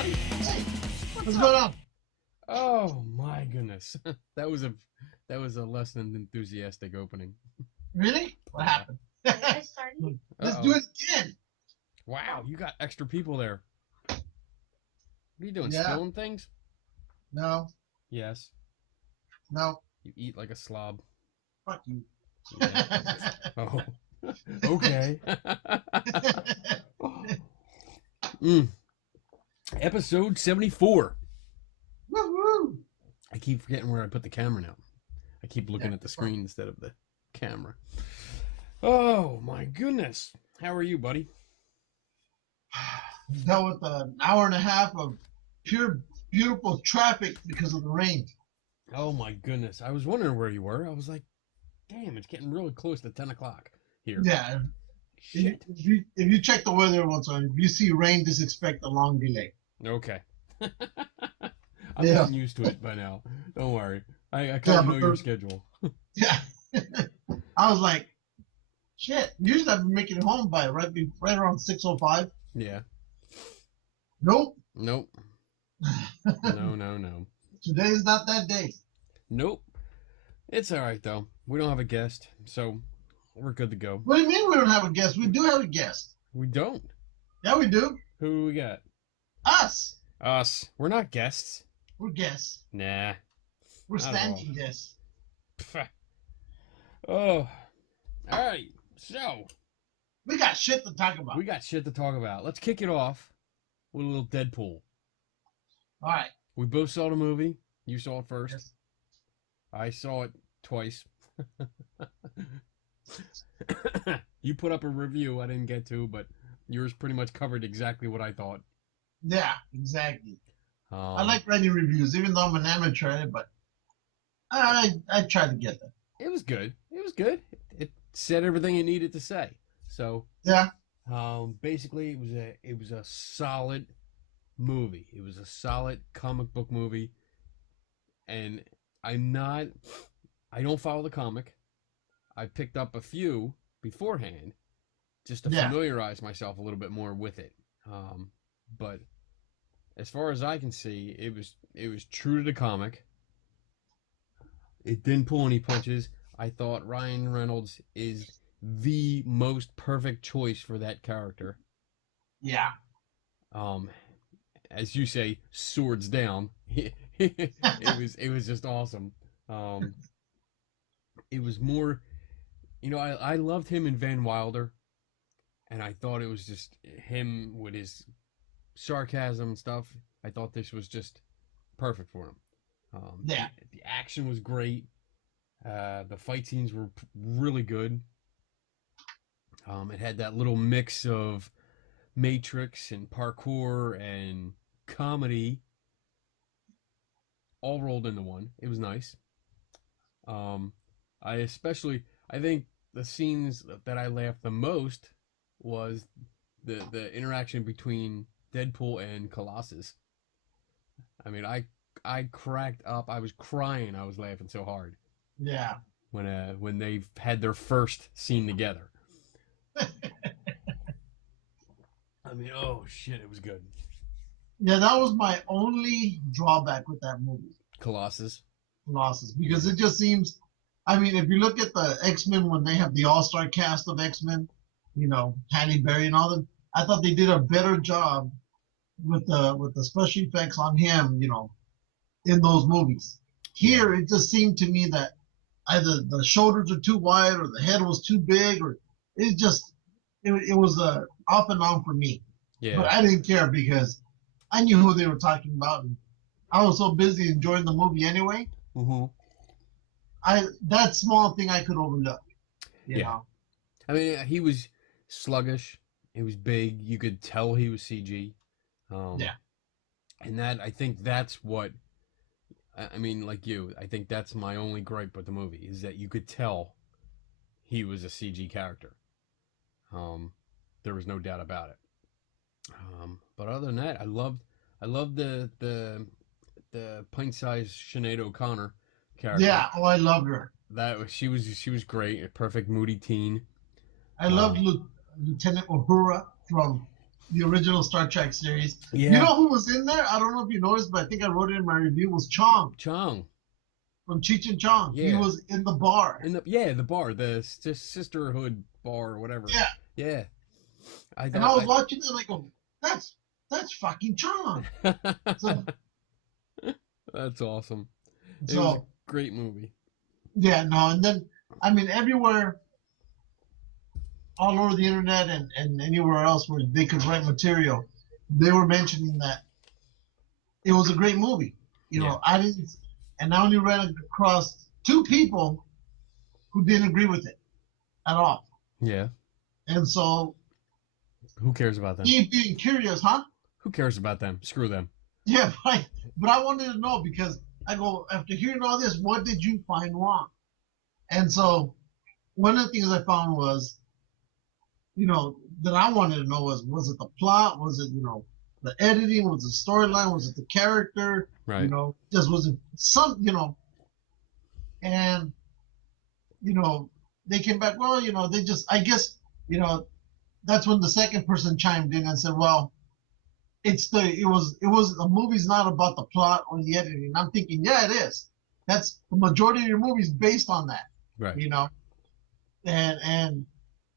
buddy. Hey, what's going on? Oh my goodness, that was a less than enthusiastic opening. Really? What happened? I started. Let's do it again. Wow, you got extra people there. What are you doing? Yeah. Spilling things? No, Yes. no, You eat like a slob. fuck you. Yeah. Oh. Okay. Episode 74. Woo-hoo. I keep forgetting where I put the camera now. I keep looking at the screen instead of the camera. Oh my goodness. How are you, buddy? Dealt with an hour and a half of pure, beautiful traffic because of the rain. Oh my goodness. I was wondering where you were. I was like, damn, it's getting really close to 10 o'clock here. Yeah. Shit. If you check the weather once, if you see rain, just expect a long delay. Okay. I'm getting used to it by now. Don't worry. I kind of know your schedule. Yeah. I was like, shit. Usually I've been making it home by right around 6:05. Yeah. Nope. Nope. No. Today is not that day. Nope. It's all right, though. We don't have a guest, so we're good to go. What do you mean we don't have a guest? We do have a guest. We don't. Yeah, we do. Who we got? Us. Us. We're not guests. We're guests. Nah. We're Not at standing guests. Pfft. Oh. All right. So, We got shit to talk about. we got shit to talk about. Let's kick it off with a little Deadpool. All right. We both saw the movie. You saw it first. Yes. I saw it twice. You put up a review I didn't get to, but yours pretty much covered exactly what I thought. Yeah, exactly. I Um, like writing reviews, even though I'm an amateur at it, but I try to get them. It was good. It was good. It said everything it needed to say. So, Yeah. basically, it was a solid movie. It was a solid comic book movie, and I don't follow the comic. I picked up a few beforehand just to familiarize myself a little bit more with it. But as far as I can see, it was true to the comic. It didn't pull any punches. I thought Ryan Reynolds is the most perfect choice for that character. Yeah. As you say, swords down. It was just awesome. It was more, I loved him in Van Wilder, and I thought it was just him with his sarcasm and stuff. I thought this was just perfect for him. Yeah. The action was great. The fight scenes were really good. It had that little mix of Matrix and parkour and comedy all rolled into one. It was nice. I think the scenes that I laughed the most was the interaction between Deadpool and Colossus. I mean, I cracked up. I was crying. I was laughing so hard. Yeah. When they had their first scene together. I mean, oh shit, it was good. Yeah, that was my only drawback with that movie, Colossus. because it just seems. I mean, if you look at the X-Men when they have the all-star cast of X-Men, Halle Berry and all them, I thought they did a better job with the special effects on him, in those movies. Here, it just seemed to me that either the shoulders are too wide or the head was too big, or it was off and on for me. Yeah. But I didn't care because I knew who they were talking about, and I was so busy enjoying the movie anyway. Mm-hmm. That small thing I could overlook. You know? I mean, he was sluggish. He was big. You could tell he was CG. Yeah. And I think that's what. I mean, like you, I think that's my only gripe with the movie is that you could tell he was a CG character. There was no doubt about it. But other than that, I loved the pint-sized Sinead O'Connor character. Yeah, I loved her. She was great, a perfect moody teen. I loved Lieutenant Uhura from the original Star Trek series. Yeah. You know who was in there? I don't know if you noticed, but I think I wrote it in my review. Was Chong Chong. from Cheech and Chong? He Yeah. was in the bar. The bar, the sisterhood bar or whatever. Yeah. Yeah. And I was watching it and I go, that's fucking Chong. So, That's awesome. It so was a great movie. yeah, no, and then I mean everywhere, all over the internet and anywhere else where they could write material, they were mentioning that it was a great movie. You know, I didn't, and I only ran across 2 people who didn't agree with it at all. Yeah. And so, Who cares about them? me being curious, huh? Who cares about them? Screw them. Yeah, but I wanted to know because I go, after hearing all this, what did you find wrong? And so, one of the things I found was, you know, that I wanted to know was it the plot? Was it, you know, the editing? Was it the storyline? Was it the character? Right. You know, just was it some, you know, and, you know, they came back, well, you know, they just, I guess, you know, that's when the second person chimed in and said, well, it was a movie's not about the plot or the editing. I'm thinking, yeah, it is. That's the majority of your movies based on that. Right. You know, and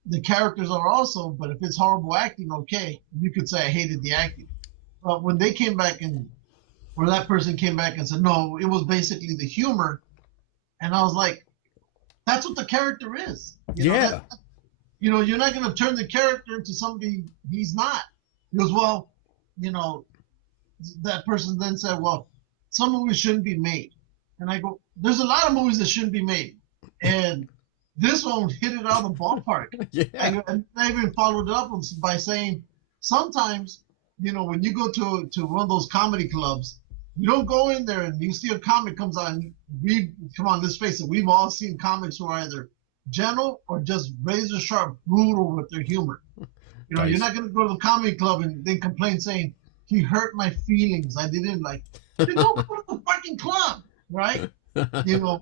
the characters are also, but if it's horrible acting, okay, you could say I hated the acting. But when they came back where that person came back and said, no, it was basically the humor, and I was like, that's what the character is. You know, Yeah. you know, you're not going to turn the character into somebody he's not. He goes, well, you know, that person then said, well, some movies shouldn't be made. And I go, there's a lot of movies that shouldn't be made. And this one hit it out of the ballpark. Yeah. And I even followed it up by saying, sometimes, you know, when you go to one of those comedy clubs, you don't go in there and you see a comic comes on. Come on, let's face it, we've all seen comics who are either gentle or just razor sharp, brutal with their humor. You know, Nice. You're not going to go to the comedy club and then complain saying, he hurt my feelings. I didn't like. You don't go to the fucking club, right? You know,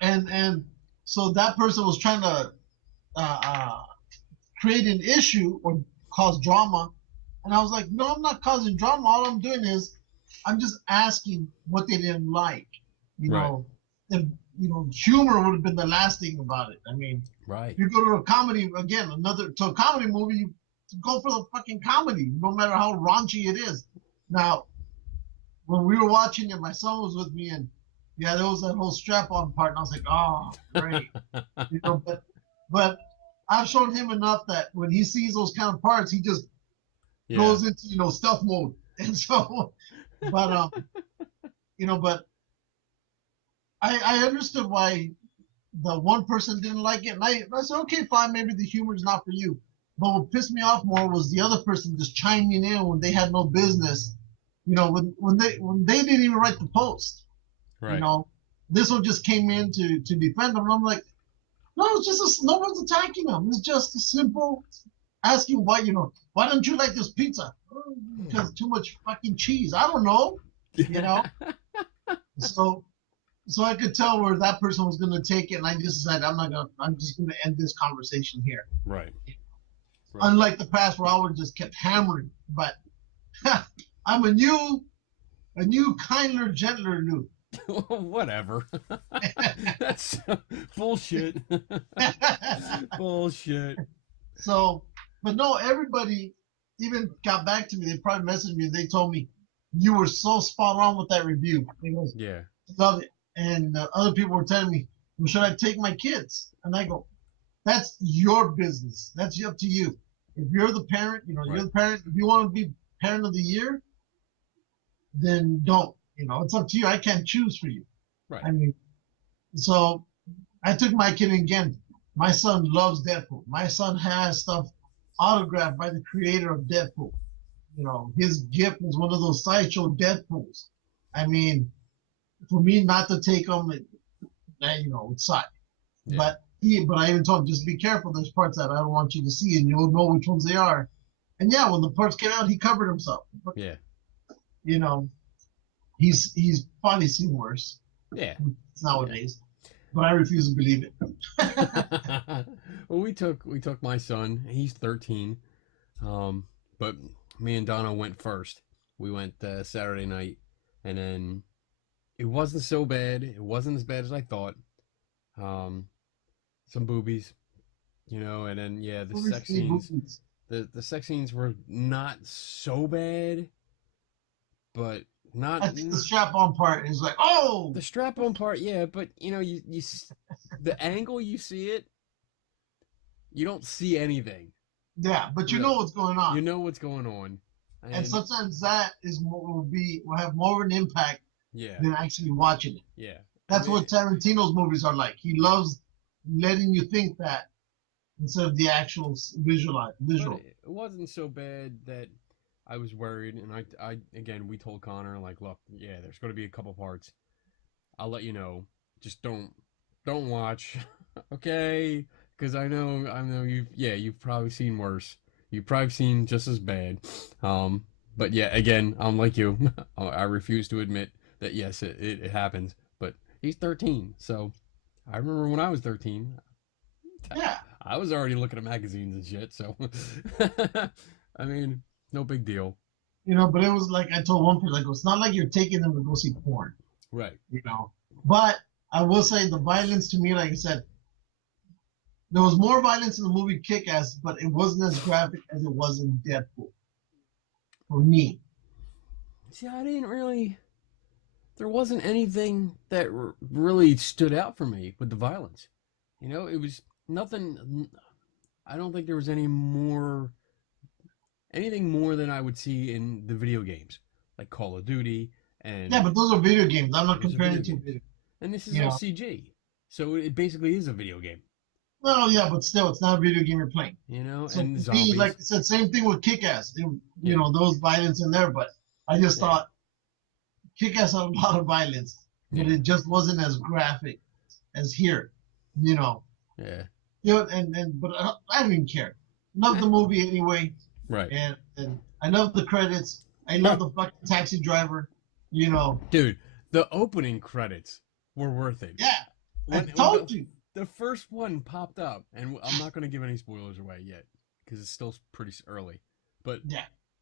and so that person was trying to create an issue or cause drama, and I was like, no, I'm not causing drama. All I'm doing is I'm just asking what they didn't like. You know, if, you know, humor would have been the last thing about it. I mean, Right. if you go to a comedy again, to a comedy movie, you go for the fucking comedy, no matter how raunchy it is. Now, when we were watching it, my son was with me, and yeah, there was that whole strap-on part, and I was like, oh, great. You know, but I've shown him enough that when he sees those kind of parts, he just goes into, you know, stealth mode. And so, but you know, but I understood why the one person didn't like it, and I said, okay, fine, maybe the humor is not for you. But what pissed me off more was the other person just chiming in when they had no business. You know, when they didn't even write the post. Right. You know, this one just came in to defend them, and I'm like, no, it's just no one's attacking them. It's just a simple asking why, you know, why don't you like this pizza? Oh, because too much fucking cheese. I don't know. You know. So I could tell where that person was going to take it, and I just decided I'm just going to end this conversation here. Right. Unlike the past where I would just kept hammering, but I'm a new, kinder, gentler new. Whatever. That's bullshit. Bullshit. So, but no, everybody even got back to me. They probably messaged me and they told me, you were so spot on with that review. They goes, Yeah. love it. And other people were telling me, well, should I take my kids? And I go, that's your business. That's up to you. If you're the parent, you know, you're the parent. If you want to be parent of the year, then don't. You know, it's up to you. I can't choose for you. Right. I mean, so I took my kid, and again, my son loves Deadpool. My son has stuff autographed by the creator of Deadpool. You know, his gift was one of those sideshow Deadpools. I mean, for me not to take them, you know, it sucked. Yeah. But I even told him, just be careful. There's parts that I don't want you to see, and you'll know which ones they are. And yeah, when the parts came out, he covered himself. But, Yeah. you know, he's probably seen worse. Yeah. Nowadays, but I refuse to believe it. Well, we took my son. He's 13. But But me and Donna went first. We went Saturday night, and then it wasn't so bad. It wasn't as bad as I thought. Um, some boobies, and then yeah, the sex Obviously, scenes. movies. The sex scenes were not so bad, but not I think the strap-on part is like, oh, the strap-on part. Yeah, but the angle you see it, you don't see anything. yeah, but you Really. know what's going on. You know what's going on, And sometimes that will have more of an impact yeah, than actually watching it. yeah. That's what Tarantino's movies are like. He loves letting you think that instead of the actual visual. But it wasn't so bad that I was worried, and I again, we told Connor, like, look, yeah, there's going to be a couple parts. I'll let you know. Just don't watch, okay? Because I know you've probably seen worse. You've probably seen just as bad. But yeah, again, I'm like you. I refuse to admit that yes, it happens. But he's 13, so I remember when I was 13. Yeah. I was already looking at magazines and shit, so I mean, no big deal. But it was like I told one person, like, it's not like you're taking them to go see porn. Right. But I will say the violence to me, like I said, there was more violence in the movie Kick-Ass, but it wasn't as graphic as it was in Deadpool. For me. See, there wasn't anything that really stood out for me with the violence. It was nothing. I don't think there was anything more than I would see in the video games, like Call of Duty and. Yeah, but those are video games. I'm not comparing it to video. And this is all CG, so it basically is a video game. Well, yeah, but still, it's not a video game you're playing. So and zombies. Like I said, same thing with Kick-Ass. Those violence in there, but I just thought Kick-Ass had a lot of violence, but it just wasn't as graphic as here. Yeah. But I didn't even care. Loved the movie anyway. Right. And I love the credits. I love the fucking taxi driver. Dude, the opening credits were worth it. Yeah. I told you. The first one popped up, and I'm not going to give any spoilers away yet because it's still pretty early. But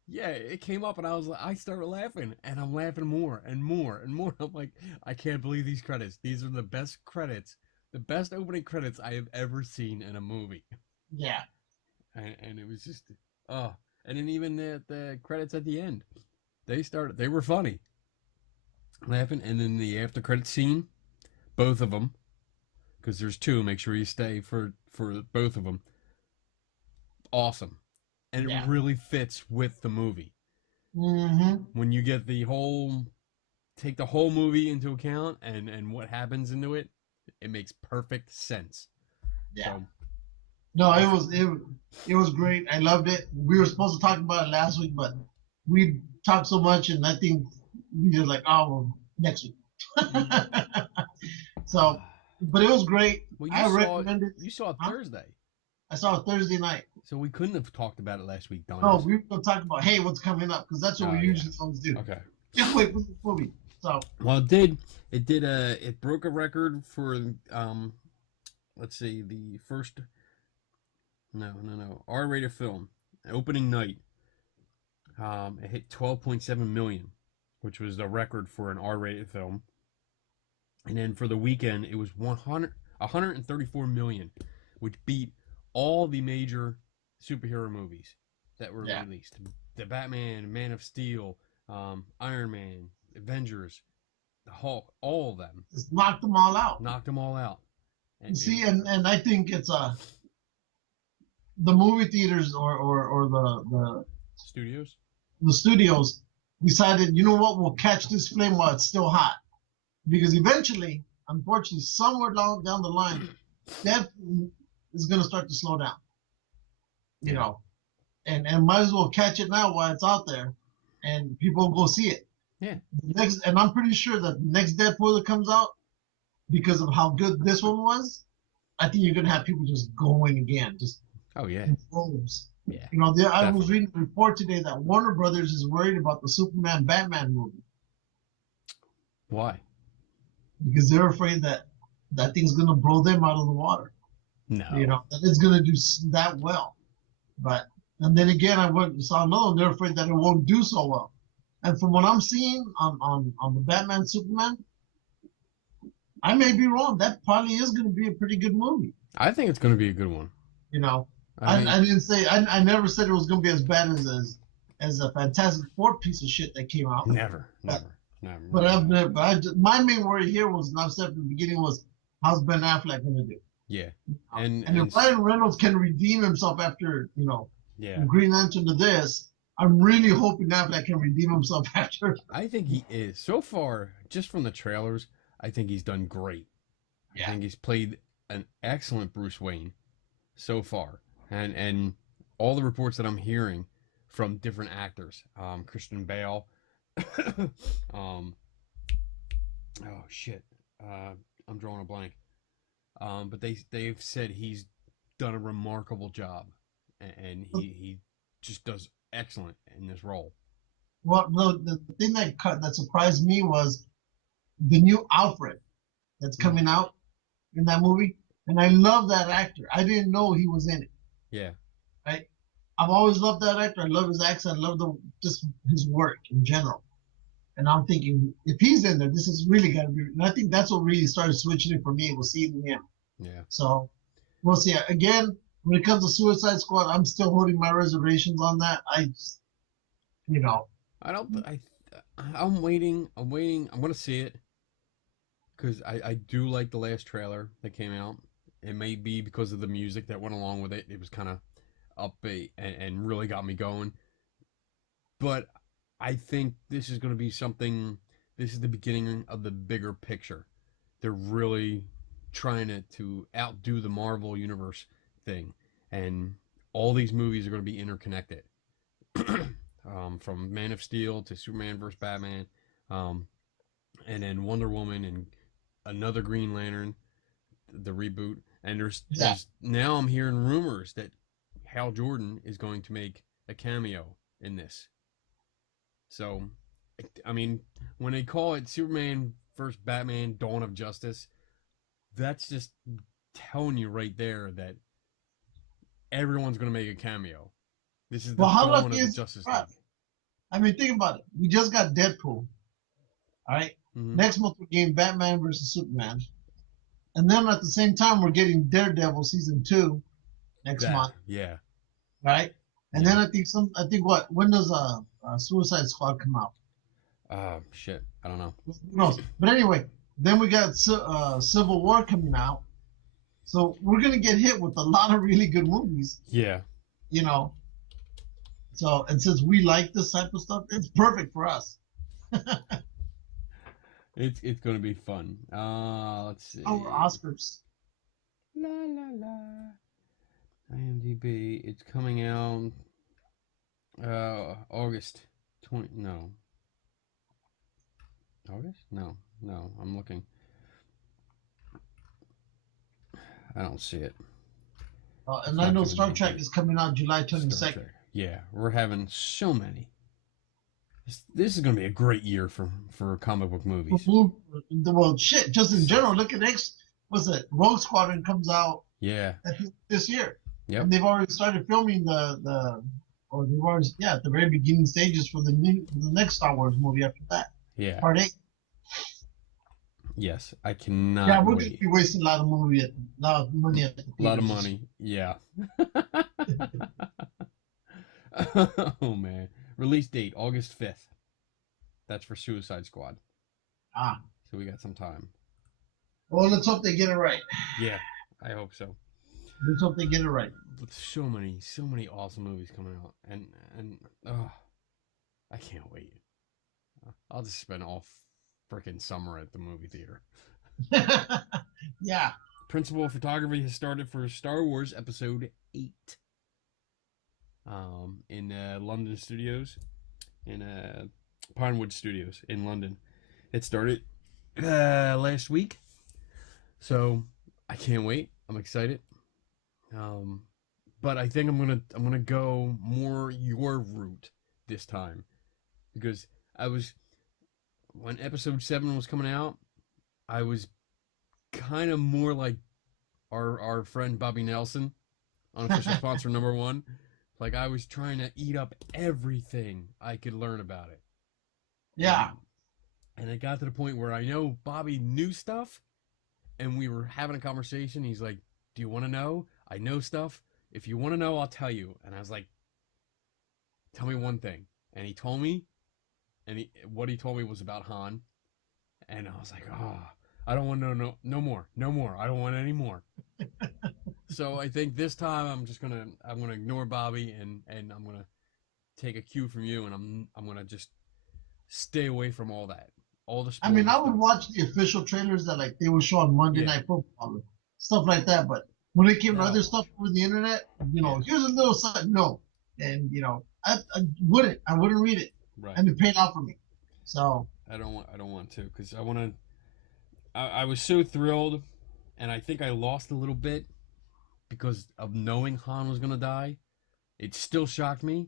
yeah, it came up, and I started laughing, and I'm laughing more and more and more. I'm like, I can't believe these credits. These are the best credits, the best opening credits I have ever seen in a movie. Yeah. And it was just, and then even the credits at the end, they were funny. Laughing, and then the after credit scene, both of them. Because there's two, make sure you stay for both of them. Awesome. And it really fits with the movie. Mm-hmm. When you get take the whole movie into account and what happens into it, it makes perfect sense. Yeah. So, no, it was great. I loved it. We were supposed to talk about it last week, but we talked so much, and I think we just like, next week. So. But it was great. Well, I recommend it. You saw it Thursday. I saw it Thursday night. So we couldn't have talked about it last week, Donna. No, we were going to talk about, hey, what's coming up, because that's what we usually always do. Okay. Just wait for the movie. So. Well, it broke a record for, let's see, the first, R-rated film, opening night. It hit 12.7 million, which was the record for an R-rated film. And then for the weekend, it was 134 million, which beat all the major superhero movies that were released. The Batman, Man of Steel, Iron Man, Avengers, the Hulk, all of them. Just knocked them all out. And and I think it's the movie theaters or the studios? The studios decided, you know what, we'll catch this flame while it's still hot. Because eventually, unfortunately, somewhere down the line, that is going to start to slow down. And might as well catch it now while it's out there, and people go see it. Yeah. And I'm pretty sure that the next Deadpool that comes out, because of how good this one was, I think you're going to have people just going again. In droves. Yeah. I was reading a report today that Warner Brothers is worried about the Superman Batman movie. Why? Because they're afraid that thing's going to blow them out of the water. No. That it's going to do that well. But And then again, I went and saw another one. They're afraid that it won't do so well. And from what I'm seeing on the Batman Superman, I may be wrong. That probably is going to be a pretty good movie. I think it's going to be a good one. You know, I mean, I didn't say I never said it was going to be as bad as a Fantastic Four piece of shit that came out. never. But my main worry here was, and I've said from the beginning, was how's Ben Affleck going to do? Yeah, And if Ryan Reynolds can redeem himself after from Green Lantern to this, I'm really hoping Affleck can redeem himself after. I think he is. So far, just from the trailers, I think he's done great. Yeah. I think he's played an excellent Bruce Wayne so far. And all the reports that I'm hearing from different actors, Christian Bale, oh shit, I'm drawing a blank. But they've said he's done a remarkable job, and he just does excellent in this role. Well, the thing that surprised me was the new Alfred that's coming out in that movie, and I love that actor. I didn't know he was in it. Yeah. Right. I've always loved that actor. I love his accent. I love just his work in general. And I'm thinking, if he's in there, this is really got to be. And I think that's what really started switching it for me, was seeing him. Yeah. So we'll see. Again, when it comes to Suicide Squad, I'm still holding my reservations on that. I'm waiting. I'm going to see it because I do like the last trailer that came out. It may be because of the music that went along with it. It was kind of upbeat and really got me going. But I think this is going to be something. This is the beginning of the bigger picture. They're really trying to outdo the Marvel Universe thing, and all these movies are going to be interconnected. From Man of Steel to Superman vs. Batman, and then Wonder Woman and another Green Lantern, the reboot. And there's now I'm hearing rumors that Hal Jordan is going to make a cameo in this. So, I mean, when they call it Superman vs. Batman: Dawn of Justice, that's just telling you right there that everyone's going to make a cameo. This is the dawn of the Justice League. I mean, think about it. We just got Deadpool. All right. Mm-hmm. Next month we're getting Batman versus Superman, and then at the same time we're getting Daredevil season 2 next month. Yeah. Right. And then I think when does Suicide Squad come out? Shit. I don't know. Who knows? But anyway, then we got Civil War coming out, so we're gonna get hit with a lot of really good movies. Yeah. So, and since we like this type of stuff, it's perfect for us. It's going to be fun. Let's see. Oh, Oscars. La la la. IMDb. It's coming out August 20. No. August? No. I'm looking. I don't see it. And I know Star Trek is coming out July 22nd. Yeah, we're having so many. This is going to be a great year for comic book movies. Well, shit, just in general, look at Rogue Squadron comes out this year. Yep. And they've already started filming at the very beginning stages for the next Star Wars movie after that. Yeah. Part 8. Yes, I cannot. Yeah, we're going to be wasting a lot of money at the theaters. A lot of money, yeah. Oh man! Release date August 5th. That's for Suicide Squad. So we got some time. Well, let's hope they get it right. Yeah, I hope so. Let's hope they get it right. With so many awesome movies coming out, and I can't wait. I'll just spend all freaking summer at the movie theater. Yeah. Principal photography has started for Star Wars Episode 8. In London Studios, in Pinewood Studios in London. It started last week, so I can't wait. I'm excited. But I think I'm gonna go more your route this time, because when Episode 7 was coming out, I was kind of more like our friend Bobby Nelson, unofficial sponsor number 1. Like I was trying to eat up everything I could learn about it. Yeah. And it got to the point where I know Bobby knew stuff, and we were having a conversation. He's like, "Do you want to know? I know stuff. If you want to know, I'll tell you." And I was like, "Tell me one thing." And he told me, and what he told me was about Han. And I was like, "Oh, I don't want to know no more. No more. I don't want any more." So I think this time I'm gonna ignore Bobby, and I'm gonna take a cue from you, and I'm gonna just stay away from all that. All the I mean, spoiler I would stuff. watch the official trailers that like they would show on Monday Yeah. Night Football, stuff like that. But when it came to other No. stuff over the internet, Yeah. here's a little something. No, and I wouldn't read it, Right. and it paid off for me. So I don't want to because I want to. I was so thrilled, and I think I lost a little bit because of knowing Han was gonna die. It still shocked me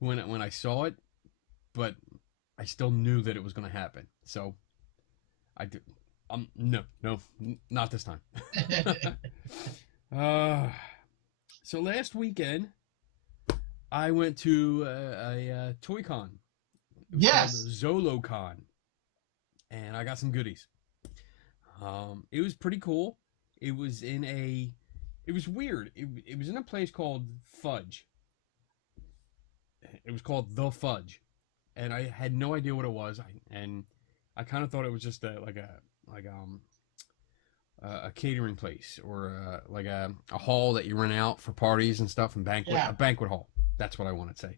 when I saw it, but I still knew that it was gonna happen. So I did. No, not this time. uh, so last weekend I went to a Toy Con. It was called yes, Zolocon, and I got some goodies. It was pretty cool. It was in a. It was weird. It was in a place called Fudge. It was called The Fudge, and I had no idea what it was. And I kind of thought it was just like a catering place or like a hall that you rent out for parties and stuff and yeah, a banquet hall. That's what I wanted to say.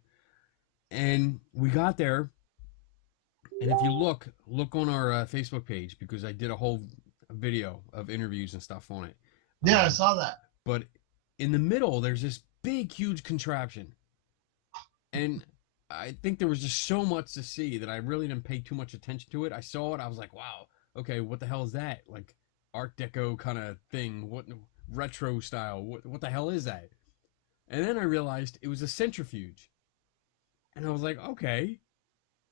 And we got there, and if you look on our Facebook page because I did a whole video of interviews and stuff on it. yeah, I saw that. But in the middle, there's this big, huge contraption, and I think there was just so much to see that I really didn't pay too much attention to it. I saw it, I was like, wow, okay, what the hell is that? Like Art Deco kind of thing, what retro style? What the hell is that? And then I realized it was a centrifuge, and I was like, okay,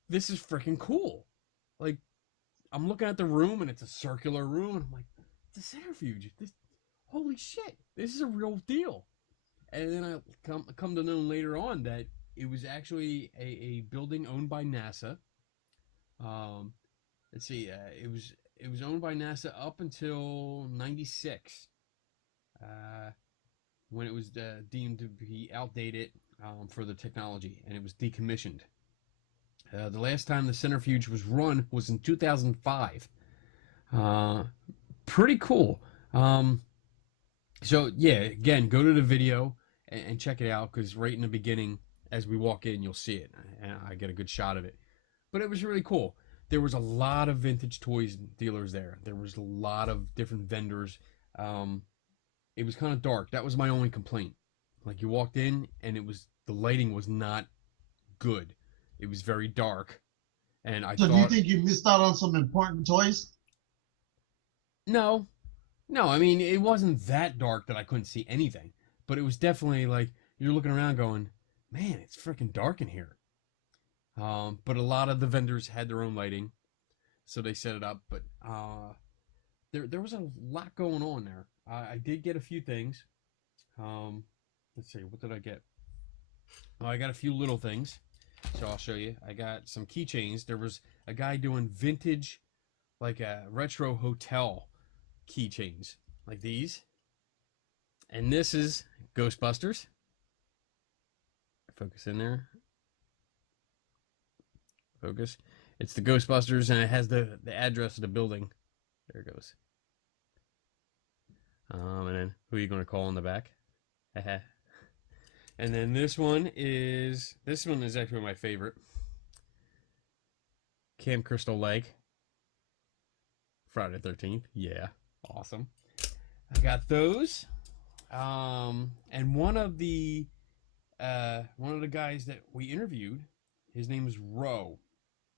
this is freaking cool. Like I'm looking at the room, and it's a circular room, and I'm like, it's a centrifuge. Holy shit, this is a real deal. And then I come to know later on that it was actually a building owned by NASA. Um, let's see, it was owned by NASA up until '96, when it was deemed to be outdated for the technology, and it was decommissioned. The last time the centrifuge was run was in 2005. Pretty cool. So yeah, again, go to the video and check it out because right in the beginning, as we walk in, you'll see it, and I get a good shot of it. But it was really cool. There was a lot of vintage toys dealers there. There was a lot of different vendors. It was kind of dark. That was my only complaint. Like you walked in, and the lighting was not good. It was very dark, and I So do you thought, think you missed out on some important toys? no, no. I mean, it wasn't that dark that I couldn't see anything, but it was definitely like you're looking around, going, "Man, it's freaking dark in here." But a lot of the vendors had their own lighting, so they set it up. But there was a lot going on there. I did get a few things. Let's see, what did I get? Oh, I got a few little things, so I'll show you. I got some keychains. There was a guy doing vintage, like a retro hotel keychains, like these. And this is Ghostbusters. Focus in there. Focus. It's the Ghostbusters, and it has the address of the building. There it goes. And then who are you going to call on the back? And then this one is actually my favorite. Camp Crystal Lake. Friday the 13th. Yeah. Awesome. I got those. And one of the guys that we interviewed, his name is Ro,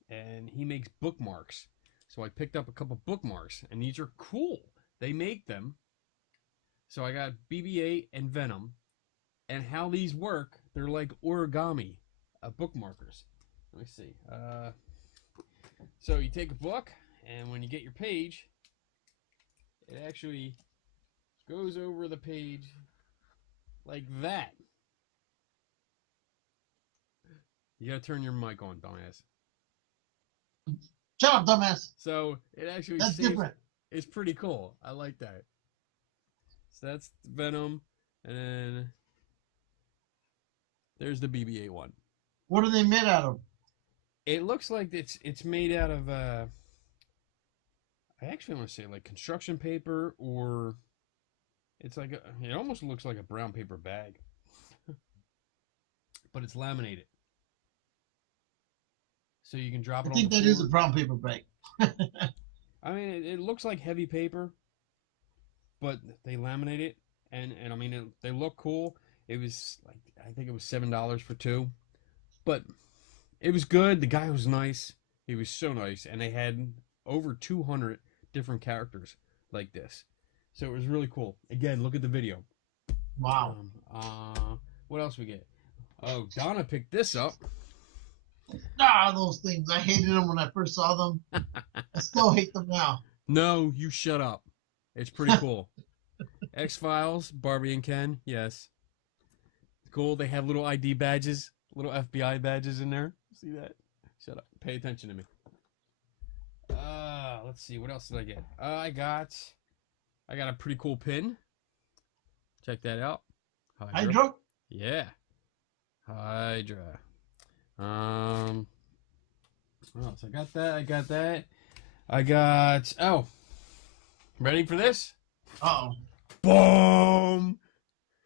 and he makes bookmarks. So I picked up a couple bookmarks, and these are cool. They make them. So I got BB-8 and Venom, and how these work, they're like origami bookmarkers. Let me see. So you take a book, and when you get your page, it actually goes over the page like that. You gotta turn your mic on, dumbass. Shut up, dumbass. So it actually That's saves. different. It's pretty cool. I like that. So that's Venom, and then there's the BB-8 one. What are they made out of? It looks like it's made out of I actually want to say like construction paper, or it's like it almost looks like a brown paper bag, but it's laminated, so you can drop I it on think the that floor. is a brown paper bag. I mean, it looks like heavy paper, but they laminate it, and I mean, they look cool. It was like, I think it was $7 for two, but it was good. The guy was nice. He was so nice, and they had over 200 different characters like this, so it was really cool. Again, look at the video. Wow. What else we get? Oh, Donna picked this up. Those things. I hated them when I first saw them. I still hate them now. No, you shut up. It's pretty cool. X-Files, Barbie and Ken, yes. Cool. They have little ID badges, little FBI badges in there. See that? Shut up. Pay attention to me. Let's see. What else did I get? I got a pretty cool pin. Check that out. Hydra? Yeah. Hydra. What else? I got that. Oh, ready for this? Uh-oh. Boom!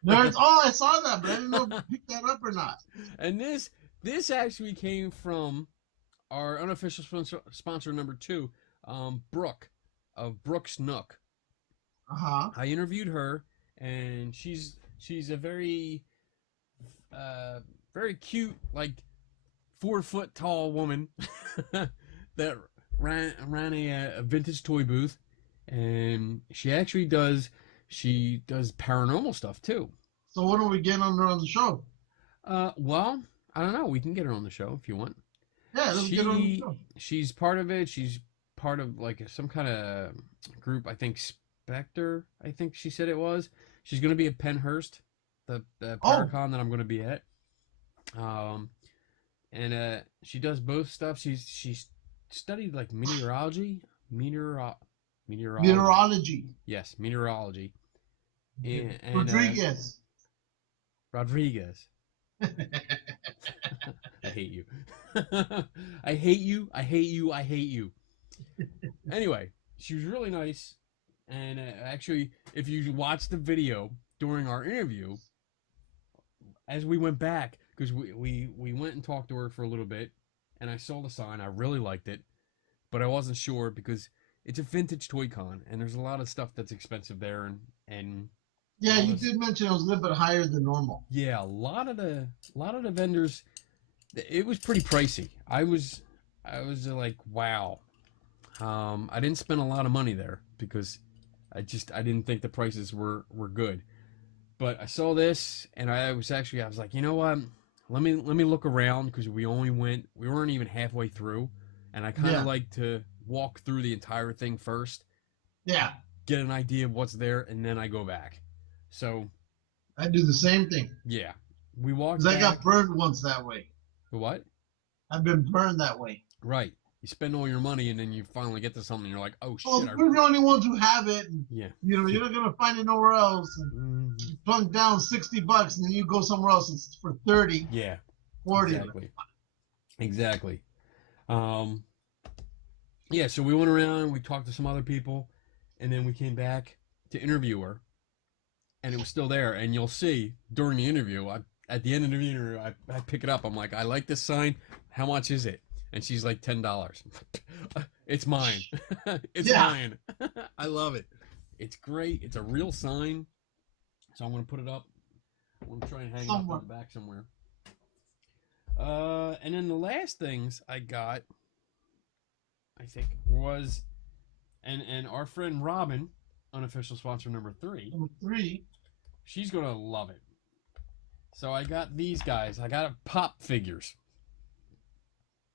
Nerds. Oh, I saw that, but I didn't know if you picked that up or not. And this actually came from our unofficial sponsor number 2, Brooke, of Brooke's Nook. Uh-huh. I interviewed her, and she's a very very cute, like 4-foot tall woman that ran a vintage toy booth, and she does paranormal stuff too. So what are we getting on her on the show? Well, I don't know. We can get her on the show if you want. Yeah, let's get her on the show. She's part of it. She's part of like some kind of group. I think Spectre. I think she said it was. She's going to be at Penhurst, the Paracon that I'm going to be at. And she does both stuff. She's studied like meteorology. Meteorology. Yes, meteorology. And Rodriguez. I hate you. I hate you. I hate you. I hate you. Anyway, she was really nice. And actually, if you watch the video during our interview, as we went back, because we went and talked to her for a little bit, and I saw the sign. I really liked it, but I wasn't sure because it's a vintage toy con, and there's a lot of stuff that's expensive there, and yeah, you did mention it was a little bit higher than normal. Yeah, a lot of the vendors, it was pretty pricey. I was like, wow. I didn't spend a lot of money there because I didn't think the prices were good. But I saw this, and I was like, you know what? Let me look around, because we weren't even halfway through, and I kind of like to walk through the entire thing first. Yeah. Get an idea of what's there, and then I go back. So I do the same thing. Yeah, we walked. Because I got burned once that way. What? I've been burned that way. Right. You spend all your money, and then you finally get to something, and you're like, oh shit. Well, we're the only ones who have it. And, yeah. You know, you're not gonna find it nowhere else. And you plunk down $60, and then you go somewhere else. It's for 30. Yeah. 40. Exactly. Yeah. So we went around. We talked to some other people, and then we came back to interview her. And it was still there, and you'll see during the interview. At the end of the interview, I pick it up. I'm like, I like this sign. How much is it? And she's like, $10. It's mine. It's mine. I love it. It's great. It's a real sign. So I'm gonna put it up. I'm gonna try and hang it up on the back somewhere. And then the last things I got, I think, was, and our friend Robin, unofficial sponsor number 3. Number 3. She's gonna love it. So I got these guys. I got pop figures.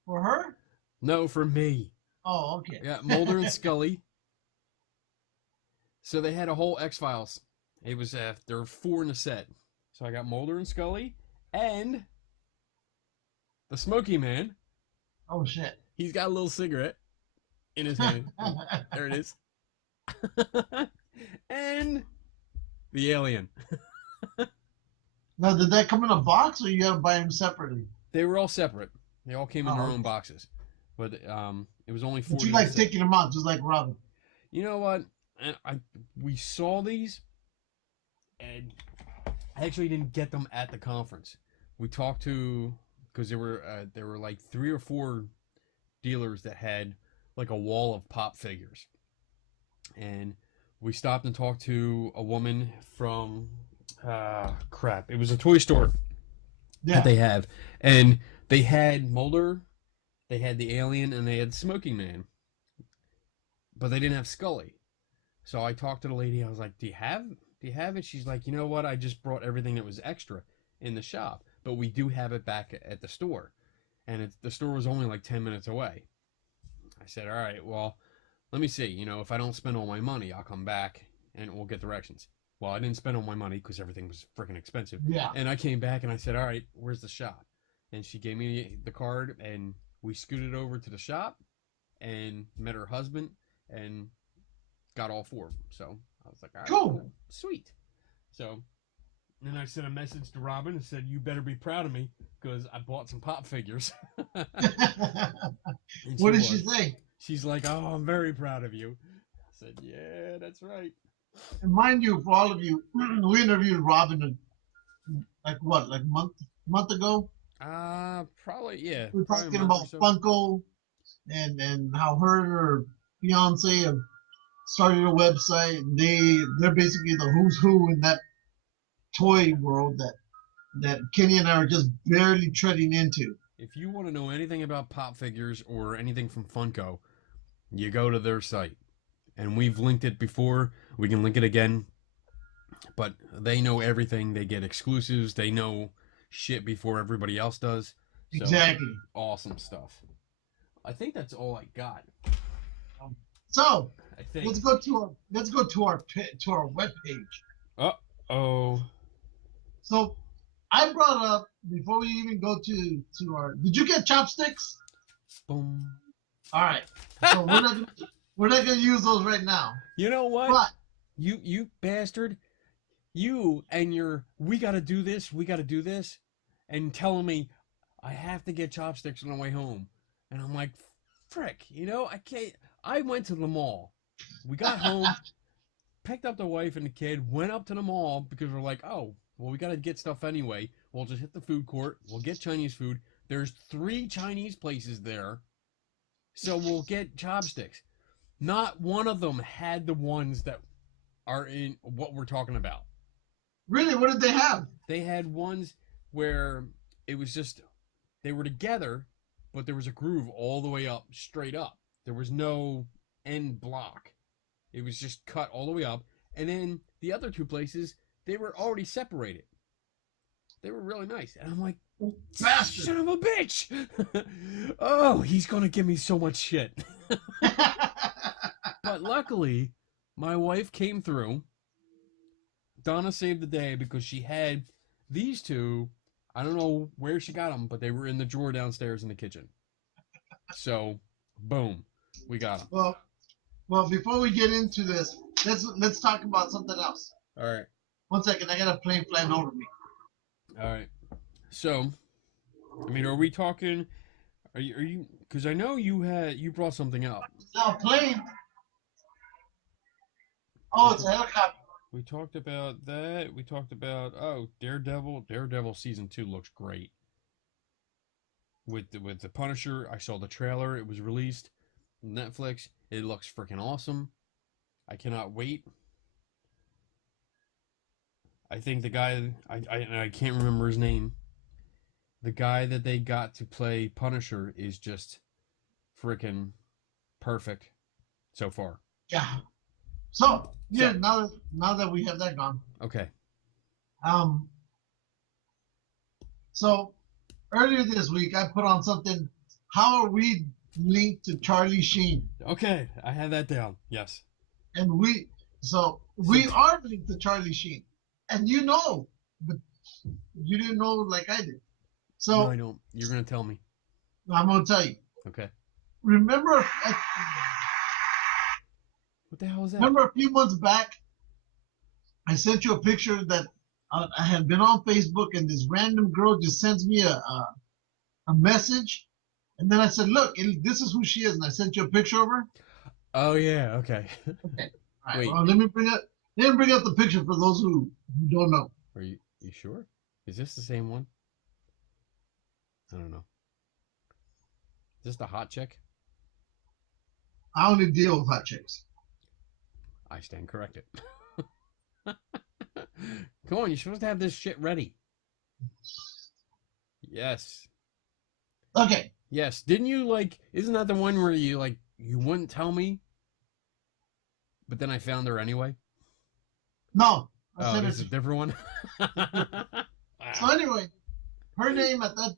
For her? No, for me. Oh, okay. Yeah, Mulder and Scully. So they had a whole X-Files. It was there were 4 in the set. So I got Mulder and Scully, and the Smoky Man. Oh shit. He's got a little cigarette in his hand. There it is. And the alien. Now, did that come in a box, or you had to buy them separately? They were all separate. They all came in their Oh. own boxes. But it was only But 40. you like taking them out, just like Robin. You know what? And we saw these, and I actually didn't get them at the conference. We talked to, because there were like 3 or 4 dealers that had like a wall of pop figures, and we stopped and talked to a woman from crap. It was a toy store that they have, and they had Mulder, they had the alien, and they had Smoking Man, but they didn't have Scully. So I talked to the lady. I was like, "Do you have it?" She's like, "You know what? I just brought everything that was extra in the shop, but we do have it back at the store, and the store was only like 10 minutes away." I said, "All right, well, let me see. You know, if I don't spend all my money, I'll come back and we'll get directions." Well, I didn't spend all my money because everything was freaking expensive. Yeah. And I came back and I said, "All right, where's the shop?" And she gave me the card, and we scooted over to the shop and met her husband and got all 4 of them. So I was like, "All right, Cool. Sweet." So then I sent a message to Robin and said, "You better be proud of me because I bought some pop figures." What did she say? She's like, "Oh, I'm very proud of you." I said, "Yeah, that's right." And mind you, for all of you, we interviewed Robin like a month ago. Probably, yeah. We were Probably talking a month about or so. Funko and how her and her fiance have started a website. And they're basically the who's who in that toy world that Kenny and I are just barely treading into. If you want to know anything about pop figures or anything from Funko, you go to their site. And we've linked it before. We can link it again. But they know everything. They get exclusives. They know shit before everybody else does. So, Exactly. awesome stuff. I think that's all I got. So I think. let's go to our webpage. Oh. So I brought up before we even go to our. Did you get chopsticks? Boom. All right. So we're not gonna use those right now. You know what? But You bastard. You and your we gotta do this, and telling me I have to get chopsticks on the way home. And I'm like, frick, I can't. I went to the mall. We got home, picked up the wife and the kid, went up to the mall because we're like, oh, well, we got to get stuff anyway. We'll just hit the food court. We'll get Chinese food. There's 3 Chinese places there. So we'll get chopsticks. Not one of them had the ones that are in what we're talking about. really, what did they have? They had ones where it was just, they were together, but there was a groove all the way up, straight up. There was no end block. It was just cut all the way up. And then the other 2 places, they were already separated. They were really nice. And I'm like, Bastard. son of a bitch! Oh, he's going to give me so much shit. But luckily, my wife came through. Donna saved the day because she had these 2. I don't know where she got them, but they were in the drawer downstairs in the kitchen. So, boom, we got them. Well, before we get into this, let's talk about something else. All right. 1 second, I got a plane flying over me. All right. So, I mean, are we talking? Are you? Because I know you brought something up. Now, plane. Oh, it's a helicopter. We talked about that. We talked about Daredevil. Daredevil season 2 looks great. With the Punisher, I saw the trailer. It was released on Netflix. It looks freaking awesome. I cannot wait. I think the guy I can't remember his name. The guy that they got to play Punisher is just freaking perfect so far. Yeah. So yeah, now that we have that gone. Okay. So earlier this week I put on something. How are we linked to Charlie Sheen? Okay, I have that down. Yes. And we are linked to Charlie Sheen, and but you didn't know like I did. So no, I don't. You're gonna tell me. I'm gonna tell you. Okay. Remember, What the hell is that? remember a few months back, I sent you a picture that I had been on Facebook, and this random girl just sends me a message, and then I said, "Look, this is who she is," and I sent you a picture of her. Oh yeah. Okay. Okay. All right. Wait. Well, let me bring up the picture for those who don't know. Are you sure? Is this the same one? I don't know. Is this the hot chick? I only deal with hot chicks. I stand corrected. Come on, you're supposed to have this shit ready. Yes. Okay. Yes. Didn't you like? Isn't that the one where you like you wouldn't tell me, but then I found her anyway? No. Oh, this is a different one. So anyway, her name at that,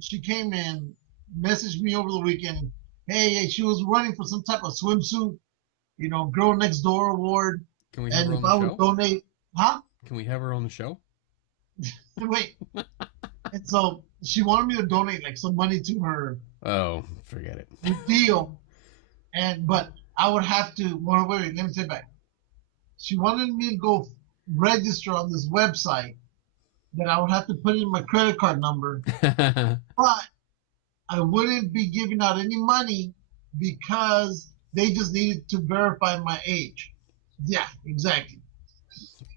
she came in, messaged me over the weekend. Hey, she was running for some type of swimsuit, Girl Next Door award. Can we have her on if the I show? would donate, huh? Can we have her on the show? Wait. And so she wanted me to donate like some money to her Oh, forget it. deal, but I would have to. Wait, let me take it back. She wanted me to go register on this website that I would have to put in my credit card number, but I wouldn't be giving out any money because they just needed to verify my age. Yeah, exactly.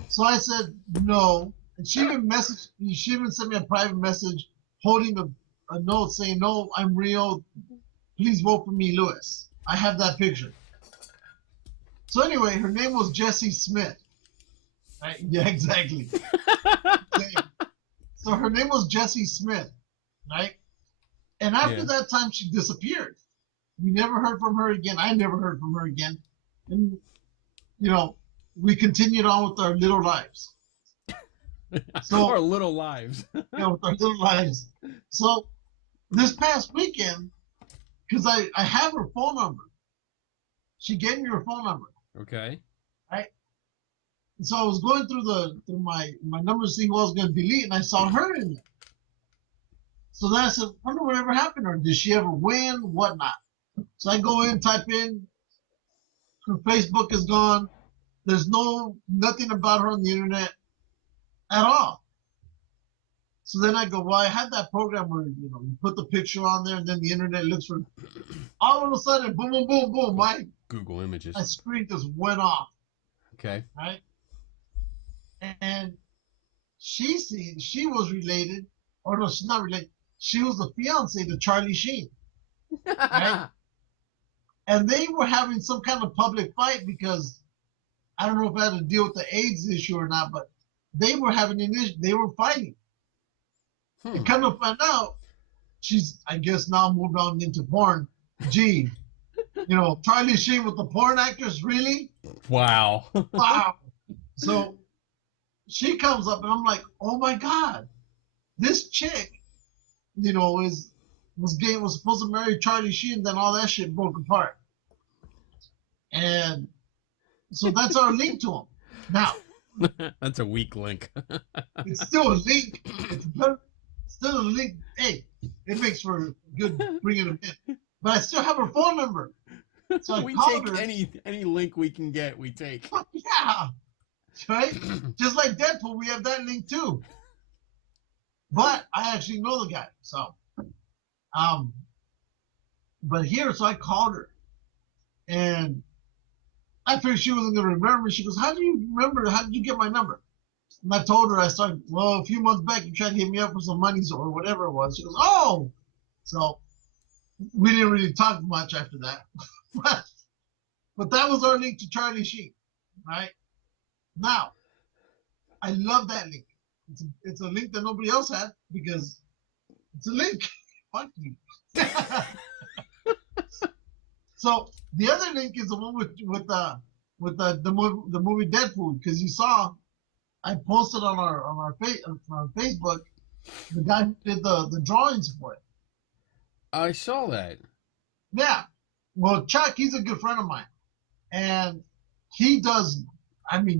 So I said no, and she even messaged me. She even sent me a private message holding a note saying, "No, I'm real. Please vote for me, Lewis." I have that picture. So anyway, her name was Jessie Smith. Right? Yeah, exactly. Okay. So her name was Jessie Smith, right? And after that time, she disappeared. We never heard from her again. I never heard from her again. And, we continued on with our little lives. So our little lives. with our little lives. So this past weekend, because I have her phone number. She gave me her phone number. Okay. Right? And so I was going through my number to see who I was going to delete, and I saw her in there. So then I said, I wonder whatever happened to her. Did she ever win? Whatnot. So I go in, type in, her Facebook is gone. There's nothing about her on the internet at all. So then I go, well, I had that program where, you put the picture on there and then the internet looks for, all of a sudden, boom, boom, boom, boom, my Google Images. My screen just went off. Okay. Right? And she was related, or no, she's not related. She was the fiance to Charlie Sheen. Right? And they were having some kind of public fight because I don't know if I had to deal with the AIDS issue or not, but they were having an issue. They were fighting. And come to find out, she's, I guess, now moved on into porn. Gee, Charlie Sheen with the porn actress, really? Wow. Wow. So she comes up, and I'm like, oh my God, this chick, was supposed to marry Charlie Sheen, then all that shit broke apart. And so that's our link to him. Now, that's a weak link. it's still a link. It's still a link. Hey, it makes for good bringing him in. But I still have her phone number. So we take her. any link we can get, we take. Yeah. Right? Just like Deadpool, we have that link too. But I actually know the guy. So, but so I called her. And I figured she wasn't going to remember me. She goes, how do you remember? How did you get my number? And I told her, a few months back, you tried to hit me up for some money or whatever it was. She goes, oh. So we didn't really talk much after that. But that was our link to Charlie Sheen, right? Now, I love that link. It's a link that nobody else had because it's a link. Fuck you. So the other link is the one with the movie Deadpool, because you saw I posted on our Facebook the guy who did the drawings for it. I saw that. Yeah. Well, Chuck, he's a good friend of mine, and he does,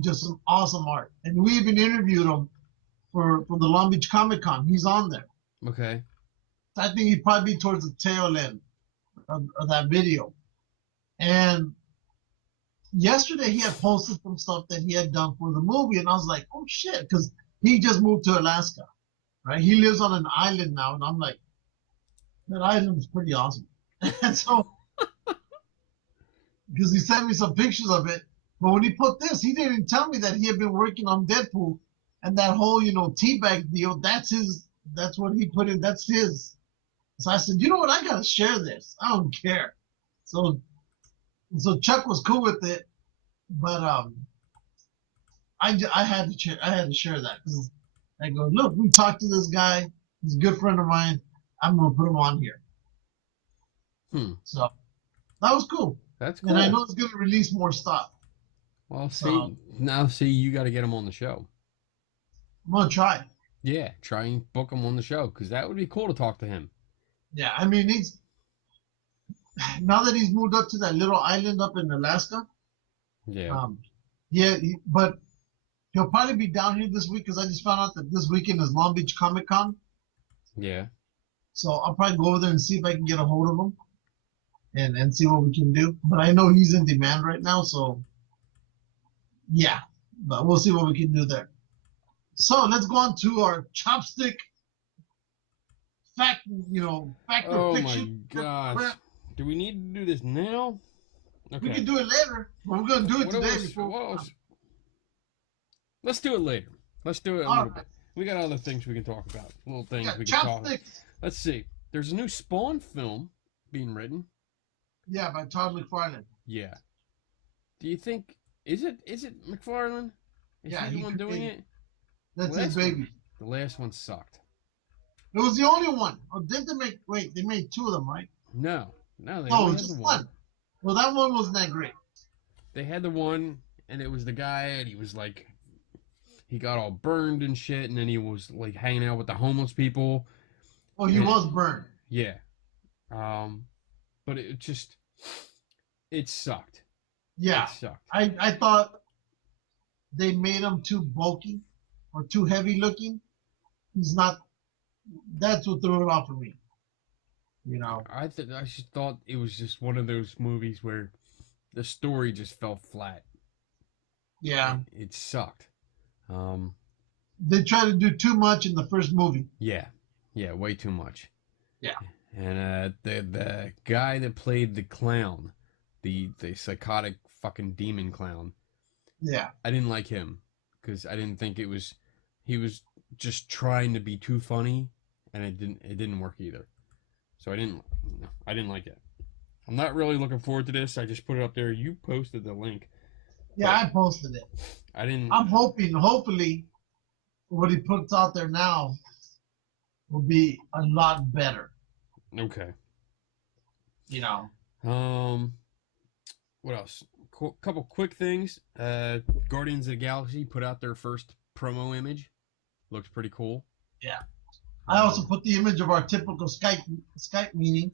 just some awesome art. And we even interviewed him for the Long Beach Comic Con. He's on there. Okay. I think he'd probably be towards the tail end of that video. And yesterday he had posted some stuff that he had done for the movie, and I was like, oh shit, because he just moved to Alaska, right? He lives on an island now, and I'm like, that island is pretty awesome. And so, because he sent me some pictures of it, but when he put this, he didn't tell me that he had been working on Deadpool and that whole, teabag deal. That's his. That's what he put in. That's his. So I said, you know what? I gotta share this. I don't care. So Chuck was cool with it, but I had to share that because I go, look, we talked to this guy. He's a good friend of mine. I'm gonna put him on here. So that was cool. That's cool. And I know it's gonna release more stuff. Well, see, you got to get him on the show. I'm gonna try. Yeah, try and book him on the show because that would be cool to talk to him. Yeah, I mean, now that he's moved up to that little island up in Alaska. Yeah. But he'll probably be down here this week because I just found out that this weekend is Long Beach Comic Con. Yeah. So I'll probably go over there and see if I can get a hold of him and see what we can do. But I know he's in demand right now, so yeah. But we'll see what we can do there. So let's go on to our chopstick fact or fiction. Oh my gosh. Do we need to do this now? Okay. We can do it later, but we're going to do it today. Let's do it later. Let's do it a little bit. We got other things we can talk about. Little things we can talk about. Let's see. There's a new Spawn film being written. Yeah, by Todd McFarlane. Yeah. Do you think is it McFarlane? Is he the one doing it? That's his baby. The last one sucked. It was the only one. Or did they make? Wait, they made two of them, right? No, they only had just one. Well, that one wasn't that great. They had the one, and it was the guy, and he was like, he got all burned and shit, and then he was like hanging out with the homeless people. Oh, he was burned. Yeah. But it sucked. Yeah. It sucked. I thought they made him too bulky or too heavy looking. He's not. That's what threw it off for me. I just thought it was just one of those movies where the story just fell flat. Yeah. It sucked. They tried to do too much in the first movie. Yeah, way too much. Yeah. And the guy that played the clown, the psychotic fucking demon clown. Yeah. I didn't like him because I didn't think he was just trying to be too funny, and it didn't work either. So I didn't like it. I'm not really looking forward to this. I just put it up there. You posted the link. Yeah, I posted it. I'm hopefully, what he puts out there now will be a lot better. Okay. What else? Couple quick things. Guardians of the Galaxy put out their first promo image. Looks pretty cool. Yeah. I also put the image of our typical Skype meeting.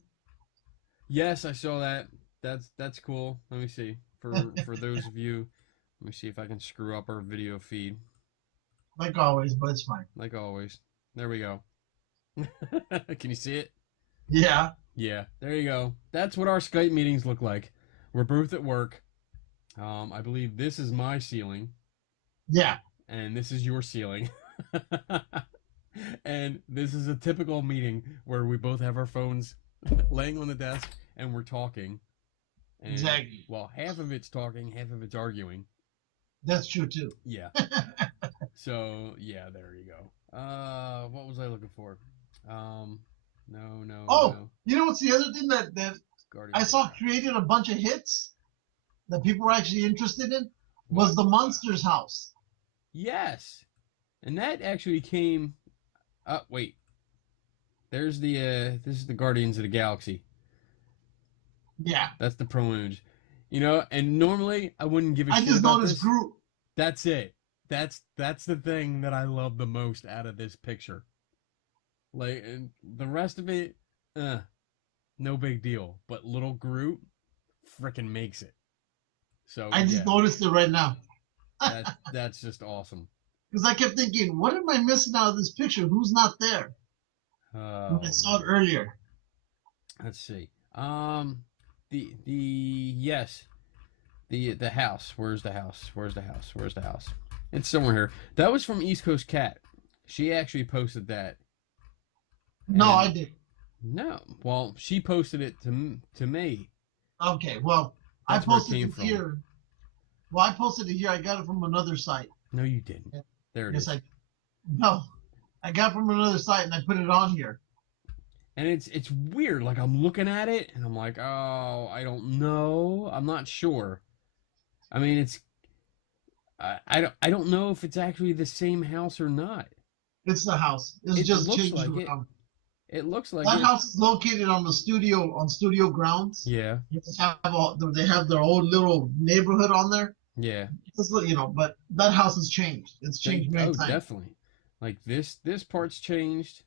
Yes, I saw that. That's cool. Let me see. For those of you, let me see if I can screw up our video feed. Like always, but it's fine. Like always. There we go. Can you see it? Yeah. Yeah, there you go. That's what our Skype meetings look like. We're both at work. I believe this is my ceiling. Yeah. And this is your ceiling. And this is a typical meeting where we both have our phones laying on the desk and we're talking. And, exactly. Well, half of it's talking, half of it's arguing. That's true too. Yeah. So yeah, there you go. What was I looking for? No. Oh, no. You know what's the other thing that I saw created a bunch of hits that people were actually interested in was the Monsters house. Yes, and that actually came. Wait. There's this is the Guardians of the Galaxy. Yeah. That's the pro image. And normally I wouldn't give a shit I just about noticed this. Groot. That's it. That's the thing that I love the most out of this picture. Like, and the rest of it, no big deal. But little Groot frickin' makes it. So I just noticed it right now. that's just awesome. Because I kept thinking, what am I missing out of this picture? Who's not there? when I Oh saw it man. earlier. Let's see. The yes, the house. Where's the house? Where's the house? Where's the house? It's somewhere here. That was from East Coast Cat. She actually posted that, No, I and did. no, well, she posted it to me. Okay, well, I That's where it posted came it from. here. Well, I posted it here. I got it from another site. No, you didn't. There it Yes, is. I no, I got it from another site and I put it on here. And it's weird. Like I'm looking at it, and I'm like, oh, I don't know. I'm not sure. I mean, I don't know if it's actually the same house or not. It's the house. It's It just looks changed like it. around. It looks like That it. house is located on the studio on studio grounds. Yeah, They have their own little neighborhood on there. yeah. Just but that house has changed. It's They changed many oh times. definitely. Like this part's changed.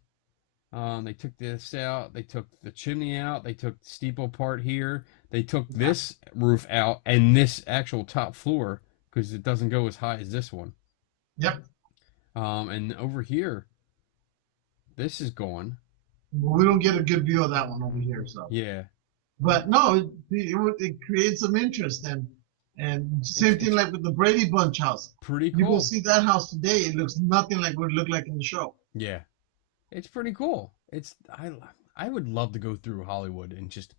They took this out. They took the chimney out. They took the steeple part here. They took Yeah. this roof out and this actual top floor because it doesn't go as high as this one. Yep. And over here, this is gone. We don't get a good view of that one over here, so. Yeah, But no, it creates some interest and same thing it's like with the Brady Bunch house. pretty You go cool. see that house today, it looks nothing like what it looked like in the show. Yeah, it's pretty cool. I would love to go through Hollywood and just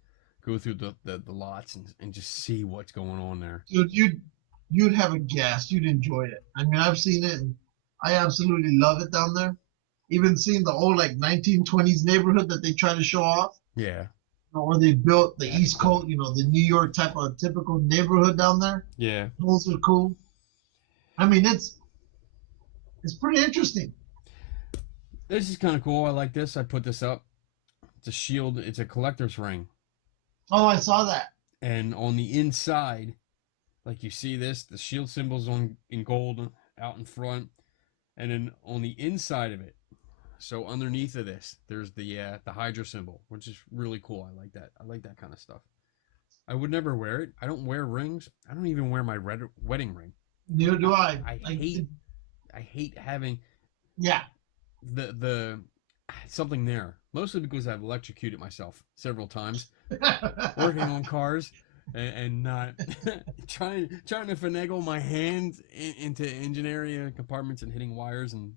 go through the lots and just see what's going on there. Dude, you'd have a gas. You'd enjoy it. I mean, I've seen it, and I absolutely love it down there. Even seeing the old like 1920s neighborhood that they try to show off, Yeah, where they built the that's East cool. Coast, the New York type of typical neighborhood down there. Yeah. Those are cool. I mean, it's pretty interesting. This is kind of cool. I like this. I put this up. It's a shield. It's a collector's ring. Oh, I saw that. And on the inside, like you see this, the shield symbol's on in gold out in front, and then on the inside of it, so underneath of this, there's the Hydra symbol, which is really cool. I like that. I like that kind of stuff. I would never wear it. I don't wear rings. I don't even wear my wedding ring. Neither do I. I Like, hate having yeah. the something there. Mostly because I've electrocuted myself several times working on cars and not trying to finagle my hand into engine area compartments and hitting wires and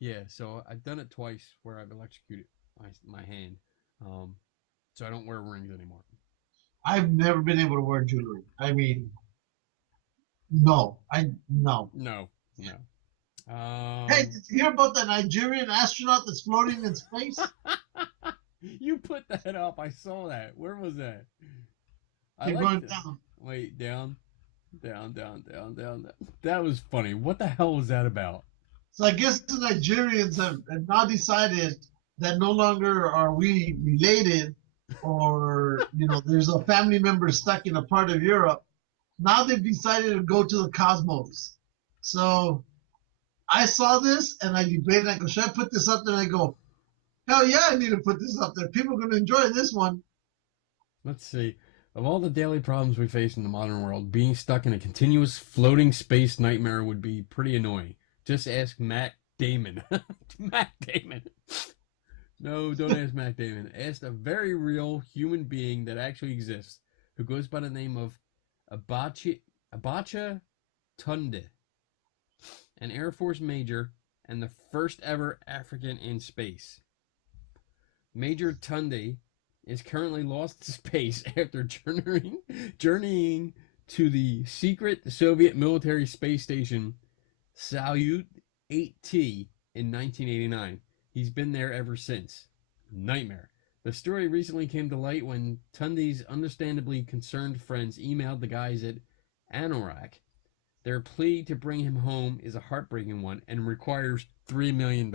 yeah. So I've done it twice where I've electrocuted my hand. So I don't wear rings anymore. I've never been able to wear jewelry. I mean, no. No. No, no. Hey, did you hear about the Nigerian astronaut that's floating in space? You put that up. I saw that. Where was that? I Keep like going this. down. Wait, down, down, down, down, down. That was funny. What the hell was that about? So I guess the Nigerians have now decided that no longer are we related, or there's a family member stuck in a part of Europe. Now they've decided to go to the cosmos. So I saw this and I debated. I go, should I put this up there? And I go, hell yeah, I need to put this up there. People are going to enjoy this one. Let's see. Of all the daily problems we face in the modern world, being stuck in a continuous floating space nightmare would be pretty annoying. Just ask Matt Damon. Matt Damon. No, don't ask Matt Damon. Ask a very real human being that actually exists who goes by the name of Abacha Tunde, an Air Force major and the first ever African in space. Major Tunde is currently lost to space after journeying to the secret Soviet military space station Salyut 8T in 1989. He's been there ever since. Nightmare. The story recently came to light when Tunde's understandably concerned friends emailed the guys at Anorak. Their plea to bring him home is a heartbreaking one and requires $3 million.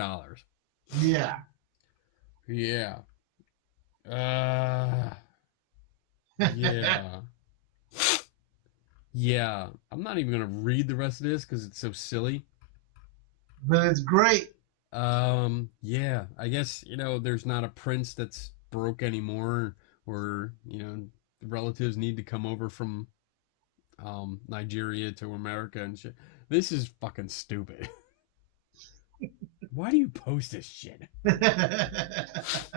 Yeah. Yeah. Yeah. Yeah. I'm not even gonna read the rest of this because it's so silly. But it's great. Yeah. I guess, there's not a prince that's broke anymore, or, the relatives need to come over from Nigeria to America and shit. This is fucking stupid. Why do you post this shit? That's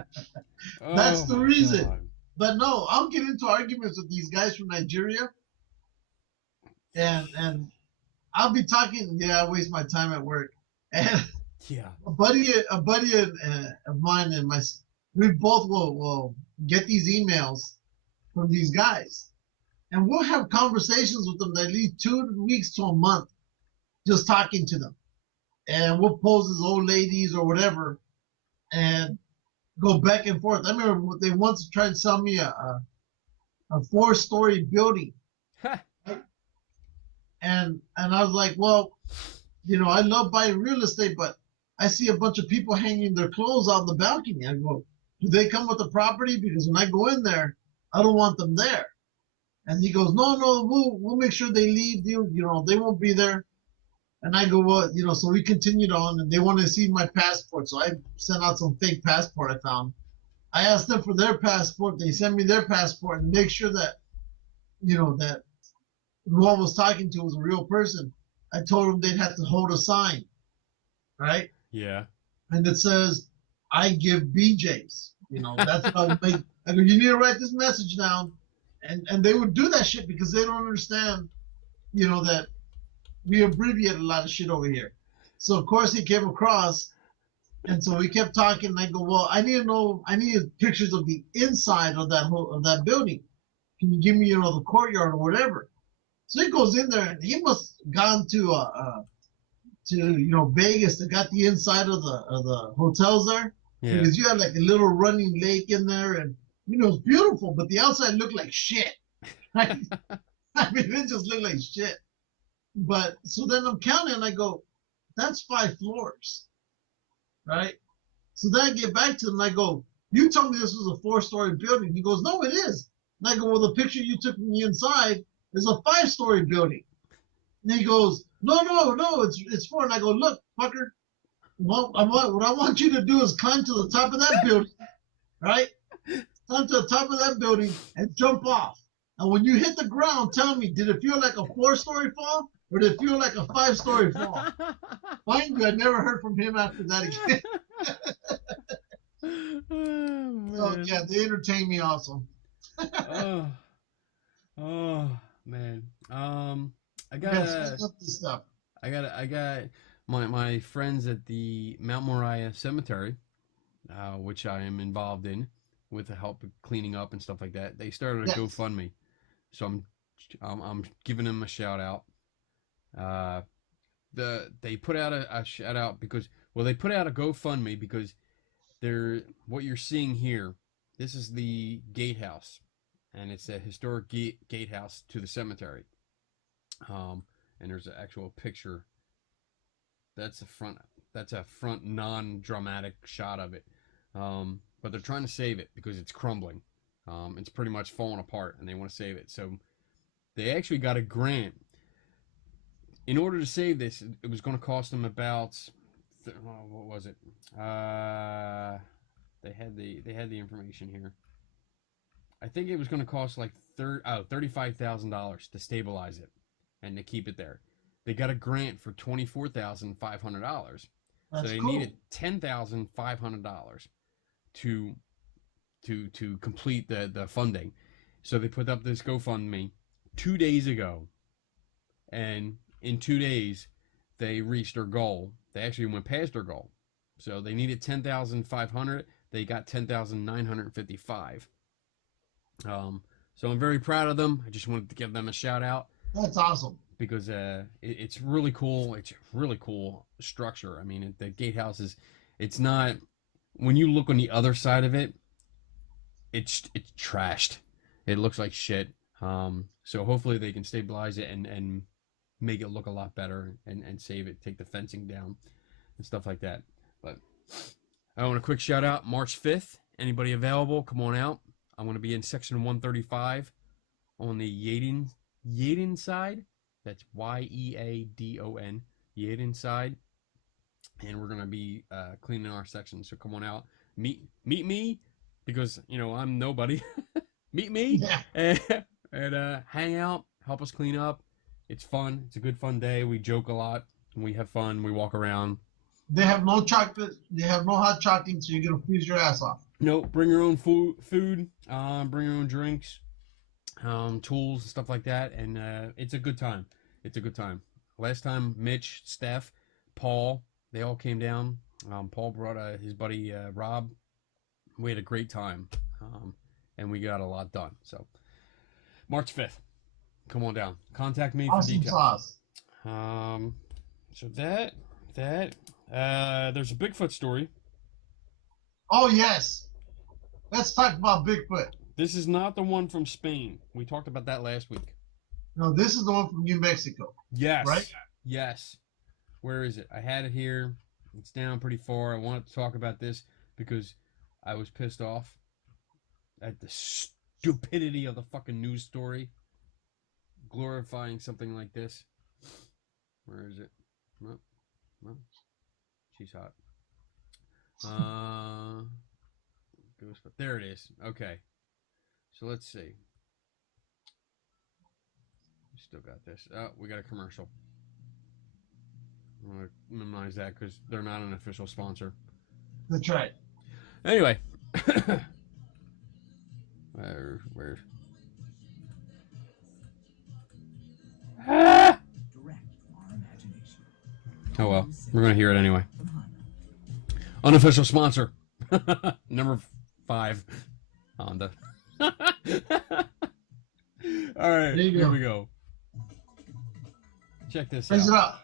Oh the my reason. God. But no, I'll get into arguments with these guys from Nigeria, and I'll be talking. Yeah, I waste my time at work, and Yeah. a buddy of mine and we both will get these emails from these guys, and we'll have conversations with them that lead 2 weeks to a month, just talking to them, and we'll pose as old ladies or whatever, and go back and forth. I remember they once tried to sell me a 4-story building, and I was like, well, I love buying real estate, but I see a bunch of people hanging their clothes out on the balcony. I go, do they come with the property? Because when I go in there, I don't want them there. And he goes, no, we'll make sure they leave. They won't be there. And I go, well, so we continued on, and they wanted to see my passport. So I sent out some fake passport I found. I asked them for their passport. They sent me their passport and make sure that, that who I was talking to was a real person. I told them they'd have to hold a sign, right? Yeah. And it says, I give BJs. That's what I make. I go, you need to write this message down. And they would do that shit because they don't understand, that we abbreviate a lot of shit over here. So, of course, he came across. And so we kept talking. And I go, well, I need pictures of the inside of that building. Can you give me, the courtyard or whatever? So he goes in there, and he must have gone to Vegas. They got the inside of the hotels there, Yeah. because you had like a little running lake in there, and it's beautiful, but the outside looked like shit. I mean, it just looked like shit. But so then I'm counting, and I go, that's 5 floors, right? So then I get back to him, and I go, you told me this was a 4-story building. He goes, no, it is. And I go, well, the picture you took from the inside is a 5-story building. And he goes, no, it's 4. And I go, look, fucker, what I want you to do is climb to the top of that building, right? Climb to the top of that building and jump off. And when you hit the ground, tell me, did it feel like a 4-story fall or did it feel like a 5-story fall? Mind you, I never heard from him after that again. Oh, So yeah, they entertain me also. Oh man. I got Yes, I love this stuff. I got my friends at the Mount Moriah Cemetery, which I am involved in with the help of cleaning up and stuff like that. They started a Yes. GoFundMe, so I'm giving them a shout out. They put out a shout out because they put out a GoFundMe because what you're seeing here. This is the gatehouse, and it's a historic gatehouse to the cemetery. And there's an actual picture. That's a front non-dramatic shot of it. But they're trying to save it because it's crumbling. It's pretty much falling apart, and they want to save it. So they actually got a grant. In order to save this, it was going to cost them about what was it? They had the information here. I think it was going to cost like $35,000 to stabilize it and to keep it there. They got a grant for $24,500, so they needed $10,500 to complete the funding. So they put up this GoFundMe 2 days ago, and in 2 days they reached their goal. They actually went past their goal. So they needed $10,500. They got $10,955. So I'm very proud of them. I just wanted to give them a shout out. That's awesome. Because it's really cool. It's a really cool structure. I mean, the gatehouse it's not, when you look on the other side of it, it's trashed. It looks like shit. So hopefully they can stabilize it and make it look a lot better and save it, take the fencing down and stuff like that. But I want a quick shout out. March 5th. Anybody available? Come on out. I'm going to be in section 135 on the Yeadon side. That's Yeadon, Yeadon side. And we're going to be cleaning our section. So come on out. Meet me, because, I'm nobody. Meet me. Yeah. And hang out. Help us clean up. It's fun. It's a good fun day. We joke a lot. And we have fun. We walk around. They have no chocolate. They have no hot chocolate, so you're gonna freeze your ass off. Nope. Bring your own food. Bring your own drinks, tools, stuff like that, and it's a good time. It's a good time. Last time, Mitch, Steph, Paul, they all came down. Paul brought his buddy Rob. We had a great time, and we got a lot done. So, March 5th, come on down. Contact me for Awesome details. sauce. So there's a Bigfoot story. Oh yes. Let's talk about Bigfoot. This is not the one from Spain. We talked about that last week. No, this is the one from New Mexico. Yes. Right? Yes. Where is it? I had it here. It's down pretty far. I wanted to talk about this because I was pissed off at the stupidity of the fucking news story glorifying something like this. Where is it? Well, she's hot. There it is. Okay. So let's see. We still got this. Oh, we got a commercial. I'm going to minimize that because they're not an official sponsor. That's right. Anyway. Where? Ah! Oh well, we're going to hear it anyway. Unofficial sponsor. Number 5. Honda. All right, here we go. Check this Raise out. it up.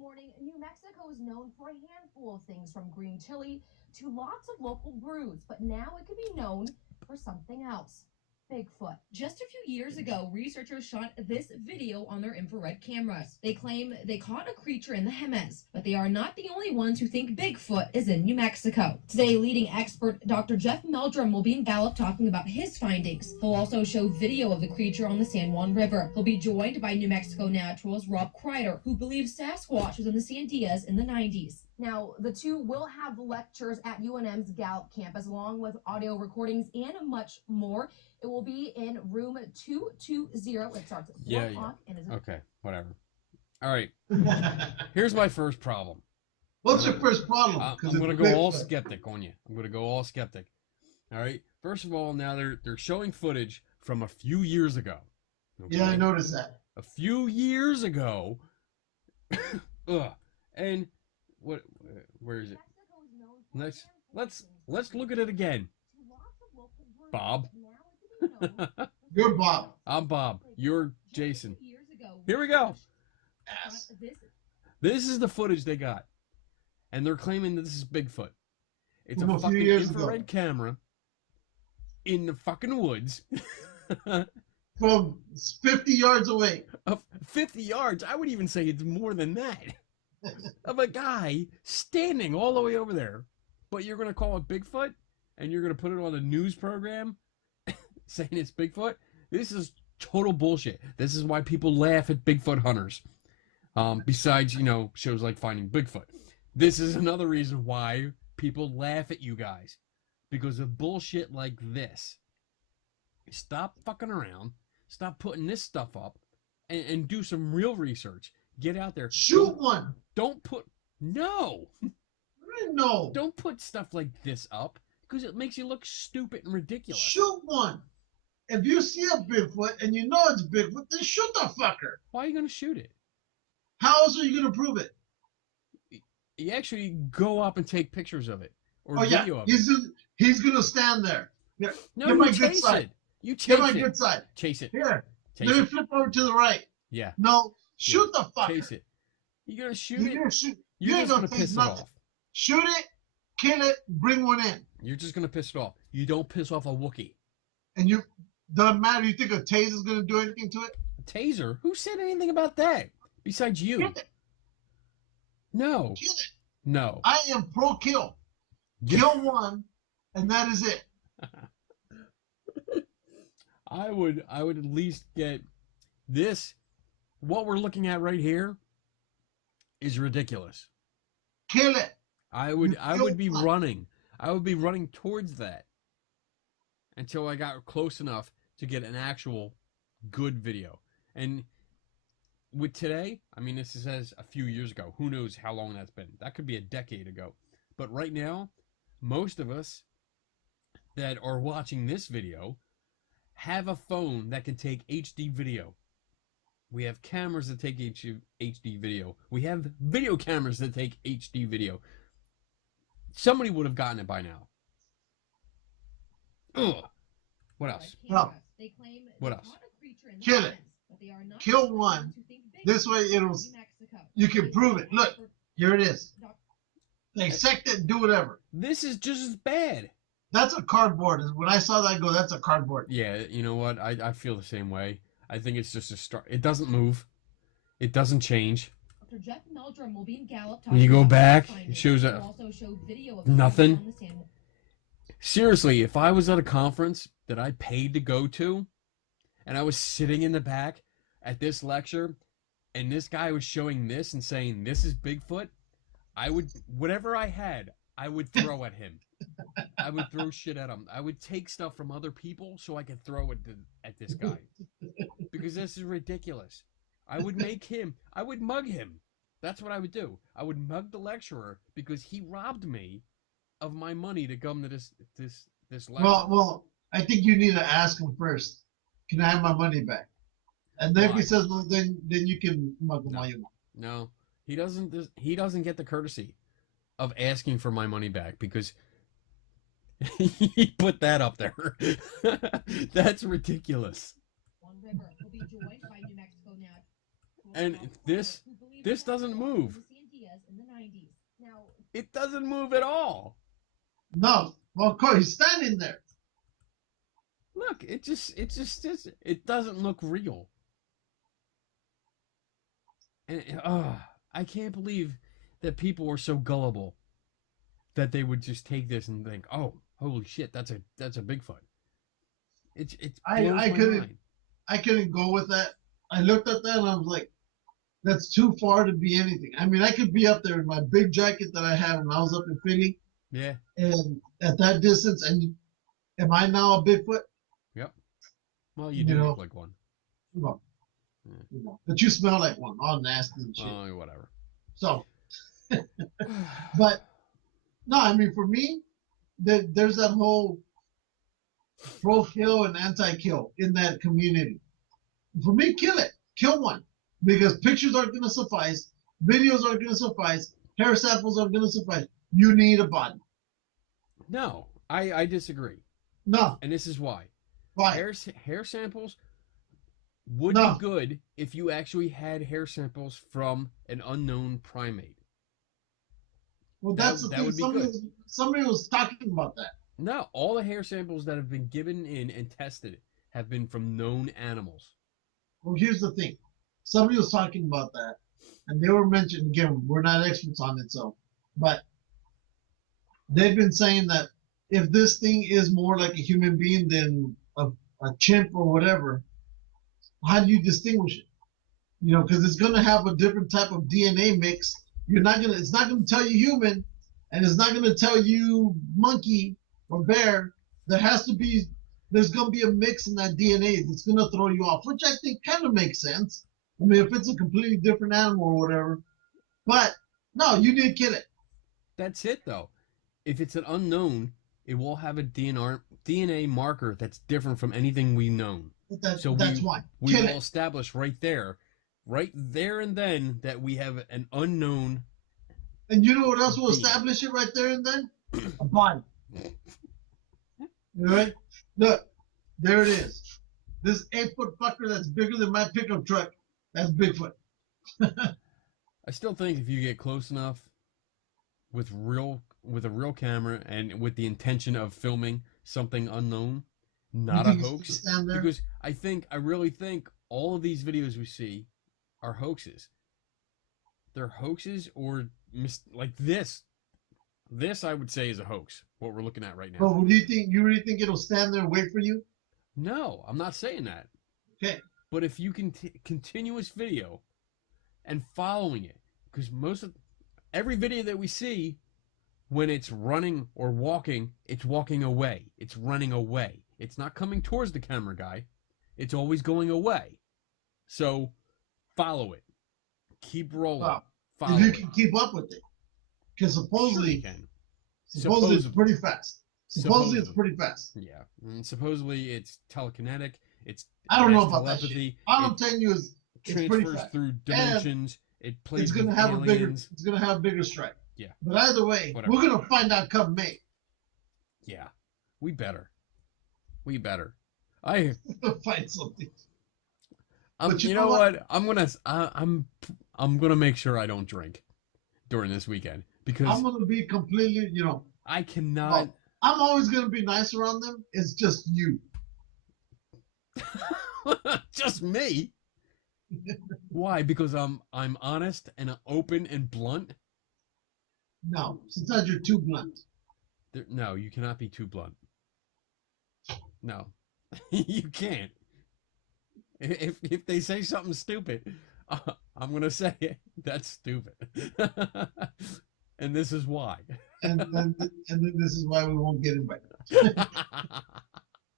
Morning, New Mexico is known for a handful of things from green chili to lots of local brews, but now it could be known for something else. Bigfoot. Just a few years ago, researchers shot this video on their infrared cameras. They claim they caught a creature in the Jemez, but they are not the only ones who think Bigfoot is in New Mexico. Today, leading expert Dr. Jeff Meldrum will be in Gallup talking about his findings. He'll also show video of the creature on the San Juan River. He'll be joined by New Mexico naturalist Rob Kreider, who believes Sasquatch was in the Sandias in the 90s. Now, the two will have lectures at UNM's Gallup campus, along with audio recordings and much more. It will be in room 220. It starts at 4 o'clock. And is Okay, whatever. All right. Here's my first problem. What's your first problem? I'm going to go all skeptic on you. I'm going to go all skeptic. All right. First of all, now they're showing footage from a few years ago. Okay? Yeah, I noticed that. A few years ago. Ugh. And what? Where is it? Let's look at it again. Bob. You're Bob. I'm Bob. You're Jason. Here we go. Ass. This is the footage they got. And they're claiming that this is Bigfoot. It's From a a few fucking years infrared ago. camera in the fucking woods. From 50 yards away. 50 yards. I would even say it's more than that. Of a guy standing all the way over there. But you're going to call it Bigfoot? And you're going to put it on a news program saying it's Bigfoot? This is total bullshit. This is why people laugh at Bigfoot hunters. Besides, shows like Finding Bigfoot. This is another reason why people laugh at you guys. Because of bullshit like this. Stop fucking around. Stop putting this stuff up. And do some real research. Get out there. Shoot one. Don't put... No. No. Don't put stuff like this up. Because it makes you look stupid and ridiculous. Shoot one. If you see a Bigfoot and you know it's Bigfoot, then shoot the fucker. Why are you going to shoot it? How else are you going to prove it? You actually go up and take pictures of it. Or video of it. He's going to stand there. Here, No, get you my good chase side. it. You chase Get my it. good side. Chase it. Here. Chase Let me it. flip over to the right. Yeah. No. Shoot the fucker. Chase it. You're going to shoot You're it. going to shoot. You're You just ain't going to gonna piss taste it nothing. off. Shoot it, kill it, bring one in. You're just going to piss it off. You don't piss off a Wookiee. And you doesn't matter. You think a taser's going to do anything to it? A taser? Who said anything about that? Besides you. Kill it. No. Kill it. No. I am pro kill. Kill one, and that is it. I would at least get this. What we're looking at right here is ridiculous. Kill it. I would be one. running. I would be running towards that until I got close enough to get an actual good video. And with today, I mean, this says a few years ago. Who knows how long that's been? That could be a decade ago. But right now, most of us that are watching this video have a phone that can take HD video. We have cameras that take HD video. We have video cameras that take HD video. Somebody would have gotten it by now. Ugh. What else? Well, What else? Kill it. Kill one. This way you can prove it. Look, here it is. Dissect it and do whatever. This is just as bad. That's a cardboard. When I saw that, I go, that's a cardboard. Yeah, you know what? I feel the same way. I think it's just a start. It doesn't move. It doesn't change. Jeff Meldrum will be in Gallup. When you go back, it shows nothing. Seriously, if I was at a conference that I paid to go to, and I was sitting in the back at this lecture, and this guy was showing this and saying, this is Bigfoot, I would, whatever I had, I would throw at him. I would throw shit at him. I would take stuff from other people so I could throw it at this guy. Because this is ridiculous. I would mug him. That's what I would do. I would mug the lecturer because he robbed me of my money to come to this lecture. Well, I think you need to ask him first. Can I have my money back? And then if he says no, then you can mug him all you want. No, he doesn't get the courtesy of asking for my money back because he put that up there. That's ridiculous. And this doesn't move. It doesn't move at all. No, well, of course, he's standing there. Look, it doesn't look real. And I can't believe that people are so gullible that they would just take this and think, "Oh, holy shit, that's a Bigfoot." I couldn't go with that. I looked at that and I was like, that's too far to be anything. I mean, I could be up there in my big jacket that I had when I was up in Philly. Yeah. And at that distance, and am I now a Bigfoot? Yep. Well, you do look like one. Well, but you smell like one, all nasty and shit. Oh, whatever. So, but no, I mean, for me, there's that whole pro-kill and anti-kill in that community. For me, kill it. Kill one. Because pictures aren't going to suffice. Videos aren't going to suffice. Hair samples aren't going to suffice. You need a body. No, I disagree. No. And this is why. Why? Hair samples would be good if you actually had hair samples from an unknown primate. Well, that's the thing. Somebody was talking about that. No, all the hair samples that have been given in and tested have been from known animals. Well, here's the thing. Somebody was talking about that, and they were mentioning, again, we're not experts on it, but they've been saying that if this thing is more like a human being than a chimp or whatever, how do you distinguish it? You know, because it's going to have a different type of DNA mix. It's not going to tell you human, and it's not going to tell you monkey or bear. There's going to be a mix in that DNA that's going to throw you off, which I think kind of makes sense. I mean, if it's a completely different animal or whatever. But, no, you need to kill it. That's it, though. If it's an unknown, it will have a DNA marker that's different from anything we've known. That's why. We will establish right there and then, that we have an unknown. And you know what else will establish it right there and then? A body. All right? Look, there it is. This 8-foot fucker that's bigger than my pickup truck, that's Bigfoot. I still think if you get close enough with a real camera and with the intention of filming something unknown, not a hoax, because I really think all of these videos we see are hoaxes. They're hoaxes or like this. This I would say is a hoax. What we're looking at right now. But do you think you really think it'll stand there and wait for you? No, I'm not saying that. Okay. But if you can continuous video and following it, because every video that we see, when it's running or walking, it's walking away. It's running away. It's not coming towards the camera guy. It's always going away. So follow it. Keep rolling. Well, Follow if you it. can keep up with it, because Sure you supposedly, can. supposedly it's pretty fast. Supposedly it's Supposedly. pretty fast. Yeah. And supposedly it's telekinetic. It I don't has know about that telepathy. shit. All I'm It telling you is it's pretty transfers fast. through dimensions. It plays It's gonna with have aliens. it's gonna have a bigger strike. Yeah. But either way, Whatever. we're gonna find out come May. Yeah. We better. I Find something. you you know know what? I'm gonna make sure I don't drink during this weekend because I'm gonna be completely, I cannot. well, I'm always gonna be nice around them. It's just you. Just me. Why? Because I'm honest and open and blunt. No, sometimes you're too blunt. No, you cannot be too blunt. No, you can't. If they say something stupid, I'm gonna say it. That's stupid, and this is why. And then this is why we won't get invited.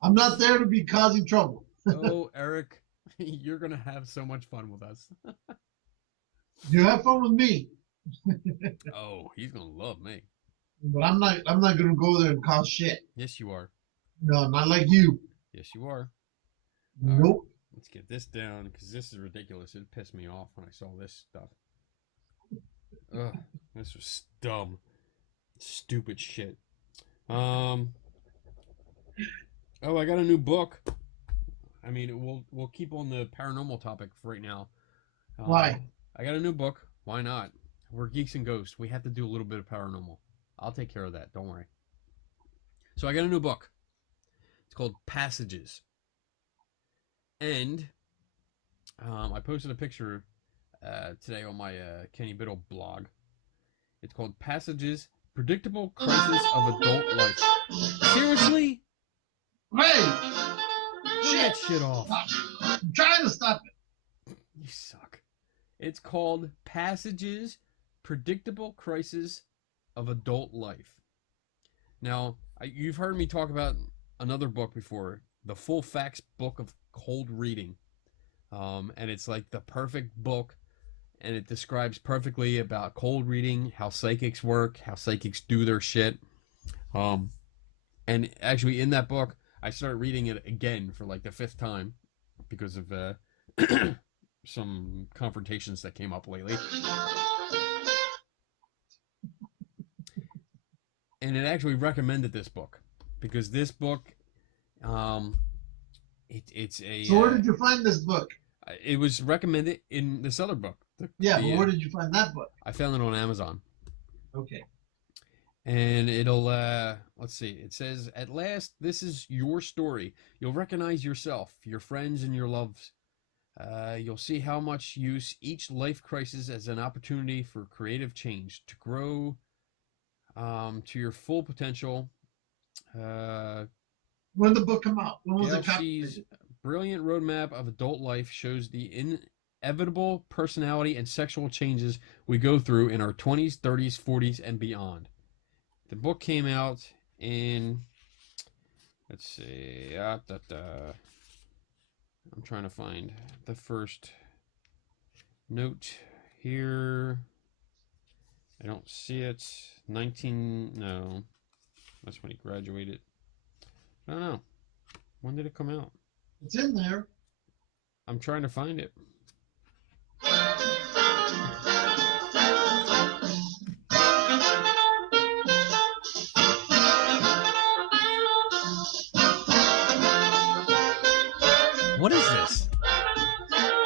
I'm not there to be causing trouble. Oh, Eric, you're gonna have so much fun with us. You have fun with me, Oh, he's gonna love me. but I'm not gonna go there and cause shit. Yes, you are. No, not like you. Yes, you are. Nope. Let's get this down because this is ridiculous. It pissed me off when I saw this stuff. Ugh, this was dumb, stupid shit. Oh, I got a new book. I mean, we'll keep on the paranormal topic for right now. Why? I got a new book. Why not? We're Geeks and Ghosts. We have to do a little bit of paranormal. I'll take care of that. Don't worry. So I got a new book. It's called Passages. And I posted a picture today on my Kenny Biddle blog. It's called Passages, Predictable Crisis of Adult Life. Seriously? Hey! Turn that shit off. I'm trying to stop it. You suck. It's called Passages, Predictable Crisis of Adult Life. Now, you've heard me talk about another book before, The Full Facts Book of Cold Reading. And it's like the perfect book, and it describes perfectly about cold reading, how psychics work, how psychics do their shit. And actually in that book, I started reading it again for like the 5th time because of some confrontations that came up lately. And it actually recommended this book because this book, it's a. So where did you find this book? It was recommended in this other book. But where did you find that book? I found it on Amazon. Okay. And it'll, let's see. It says, at last, this is your story. You'll recognize yourself, your friends, and your loves. You'll see how much use each life crisis as an opportunity for creative change to grow to your full potential. When did the book come out? When was it Traci's brilliant roadmap of adult life shows the inevitable personality and sexual changes we go through in our 20s, 30s, 40s, and beyond. The book came out in, let's see, I'm trying to find the first note here. I don't see it. No, that's when he graduated. I don't know. When did it come out? It's in there. I'm trying to find it. What is this?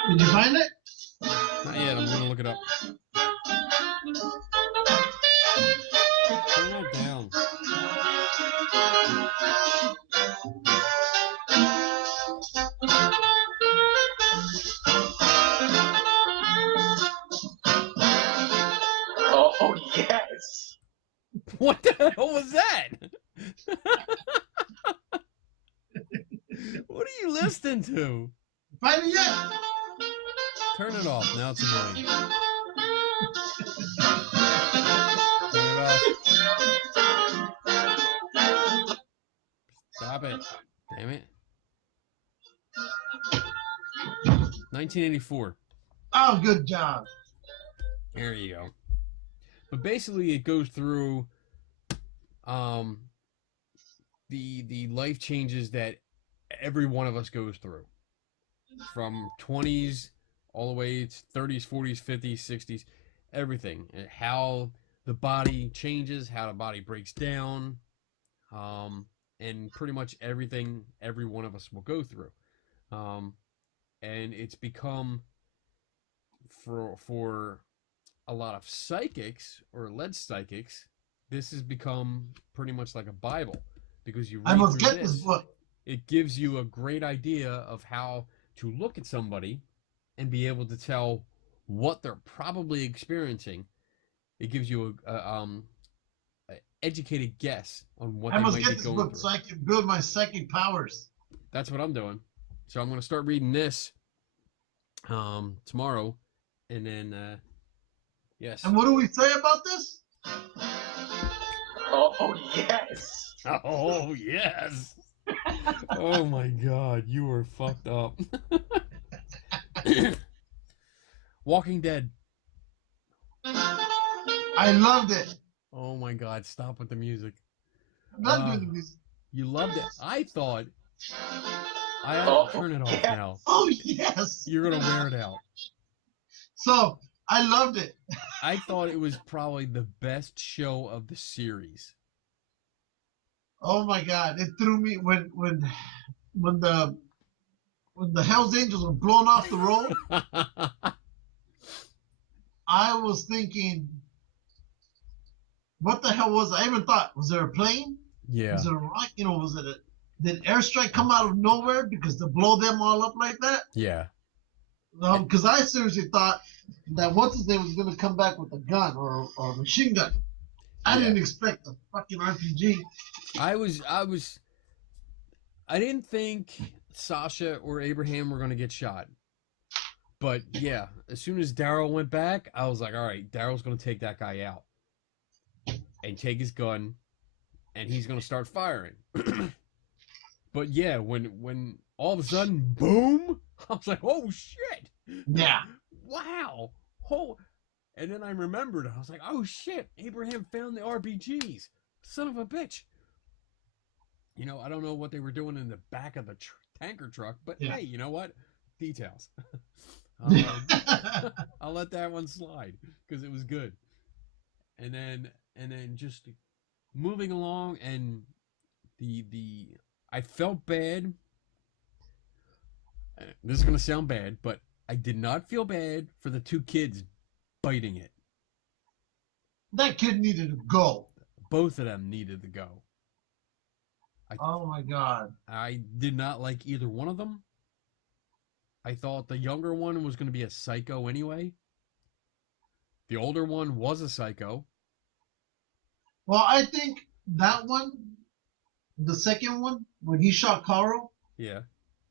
Did you find it? Not yet. I'm going to look it up. Turn that down. Oh, yes. What the hell was that? What are you listening to? Find it yet? Turn it off. Now it's annoying. Turn it off. Stop it. Damn it. 1984. Oh, good job. There you go. But basically, it goes through um, the life changes that every one of us goes through, from 20s all the way to 30s, 40s, 50s, 60s, everything, and how the body changes, how the body breaks down, and pretty much everything every one of us will go through. Um, and it's become for a lot of psychics or alleged psychics, this has become pretty much like a Bible, because you I read must through get this this, book. it gives you a great idea of how to look at somebody and be able to tell what they're probably experiencing. It gives you a educated guess on what I they must might get be this going book through. so I can build my psychic powers. That's what I'm doing. So I'm going to start reading this tomorrow, and then yes. And what do we say about this? Oh, yes. Oh yes. Oh my God, you were fucked up. Walking Dead. I loved it. Oh my God, stop with the music. I'm not doing the music. You loved it. I thought I have to turn it off now. Oh, yes. You're gonna wear it out. So, I loved it. I thought it was probably the best show of the series. Oh my God! It threw me when the Hell's Angels were blown off the road. I was thinking, what the hell was? I even thought, was there a plane? Yeah. Was it a rock? You know, was it did airstrike come out of nowhere because to blow them all up like that? Yeah. Because I seriously thought that what's his name was going to come back with a gun or a machine gun. I Yeah. didn't expect a fucking RPG. I didn't think Sasha or Abraham were gonna get shot. But yeah, as soon as Daryl went back, I was like, all right, Daryl's gonna take that guy out and take his gun, and he's gonna start firing. But yeah, when all of a sudden, boom, I was like, oh shit. Yeah. Wow. Oh. And then I remembered, I was like, oh shit, Abraham found the RPGs. Son of a bitch. You know, I don't know what they were doing in the back of the tanker truck, but Yeah. hey, you know what? Details. I'll let that one slide because it was good. And then just moving along, and the I felt bad. This is gonna sound bad, but I did not feel bad for the two kids biting it. That kid needed to go. Both of them needed to go. Oh my God. I did not like either one of them. I thought the younger one was going to be a psycho anyway. The older one was a psycho. Well, I think that one, the second one, when he shot Carl, Yeah.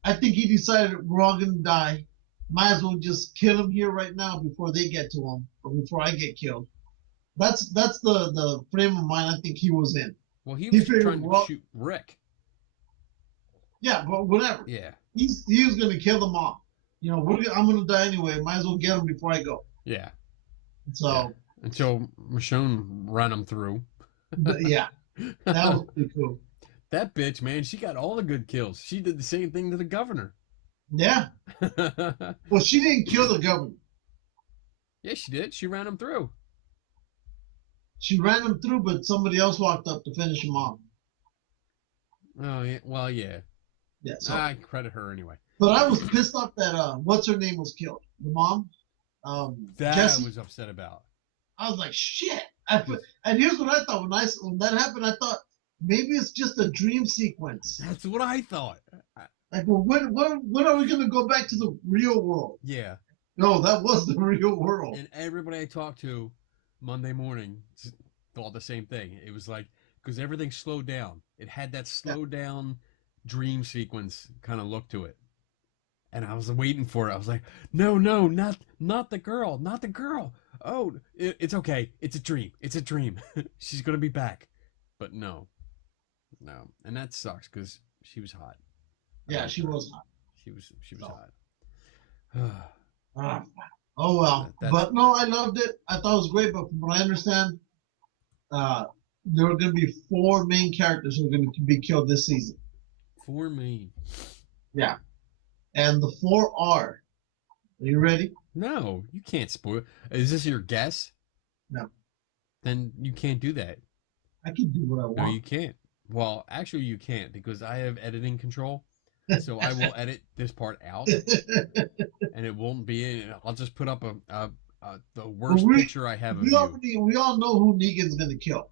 I think he decided we're all gonna die. Might as well just kill him here right now before they get to him, or before I get killed. That's the frame of mind I think he was in. Well, he He was figured, trying to well- shoot Rick. Yeah, but whatever. Yeah. He was gonna kill them all. You know, I'm gonna die anyway. Might as well get him before I go. Yeah. So, Yeah. Until Michonne ran him through. but yeah, that was pretty cool. That bitch, man, she got all the good kills. She did the same thing to the governor. Yeah. Well, she didn't kill the governor. Yeah, she did. She ran him through. She ran him through, but somebody else walked up to finish him off. Oh, yeah. Well, yeah. Yeah. So, I credit her anyway. but I was pissed off that what's her name was killed. The mom. That Jessie. I was upset about. I was like, shit. And here's what I thought when that happened. I thought maybe it's just a dream sequence. That's what I thought. Like, well, when are we gonna go back to the real world? Yeah. No, that was the real world. And everybody I talked to Monday morning thought the same thing. It was like, because everything slowed down. It had that slowed down dream sequence kind of look to it. And I was waiting for it. I was like, no, not the girl, not the girl. Oh, it's okay. It's a dream. It's a dream. She's going to be back. But no. And that sucks because she was hot. Yeah, she was hot. She was hot. Ah, Oh well, That's- but no, I loved it. I thought it was great. But from what I understand, there were going to be 4 main characters who were going to be killed this season. 4 main. Yeah, and the 4 are. Are you ready? No, you can't spoil. Is this your guess? No. Then you can't do that. I can do what I want. No, you can't. Well, actually, you can't because I have editing control. So I will edit this part out, and it won't be in. I'll just put up the worst picture I have of you. We all know who Negan's going to kill.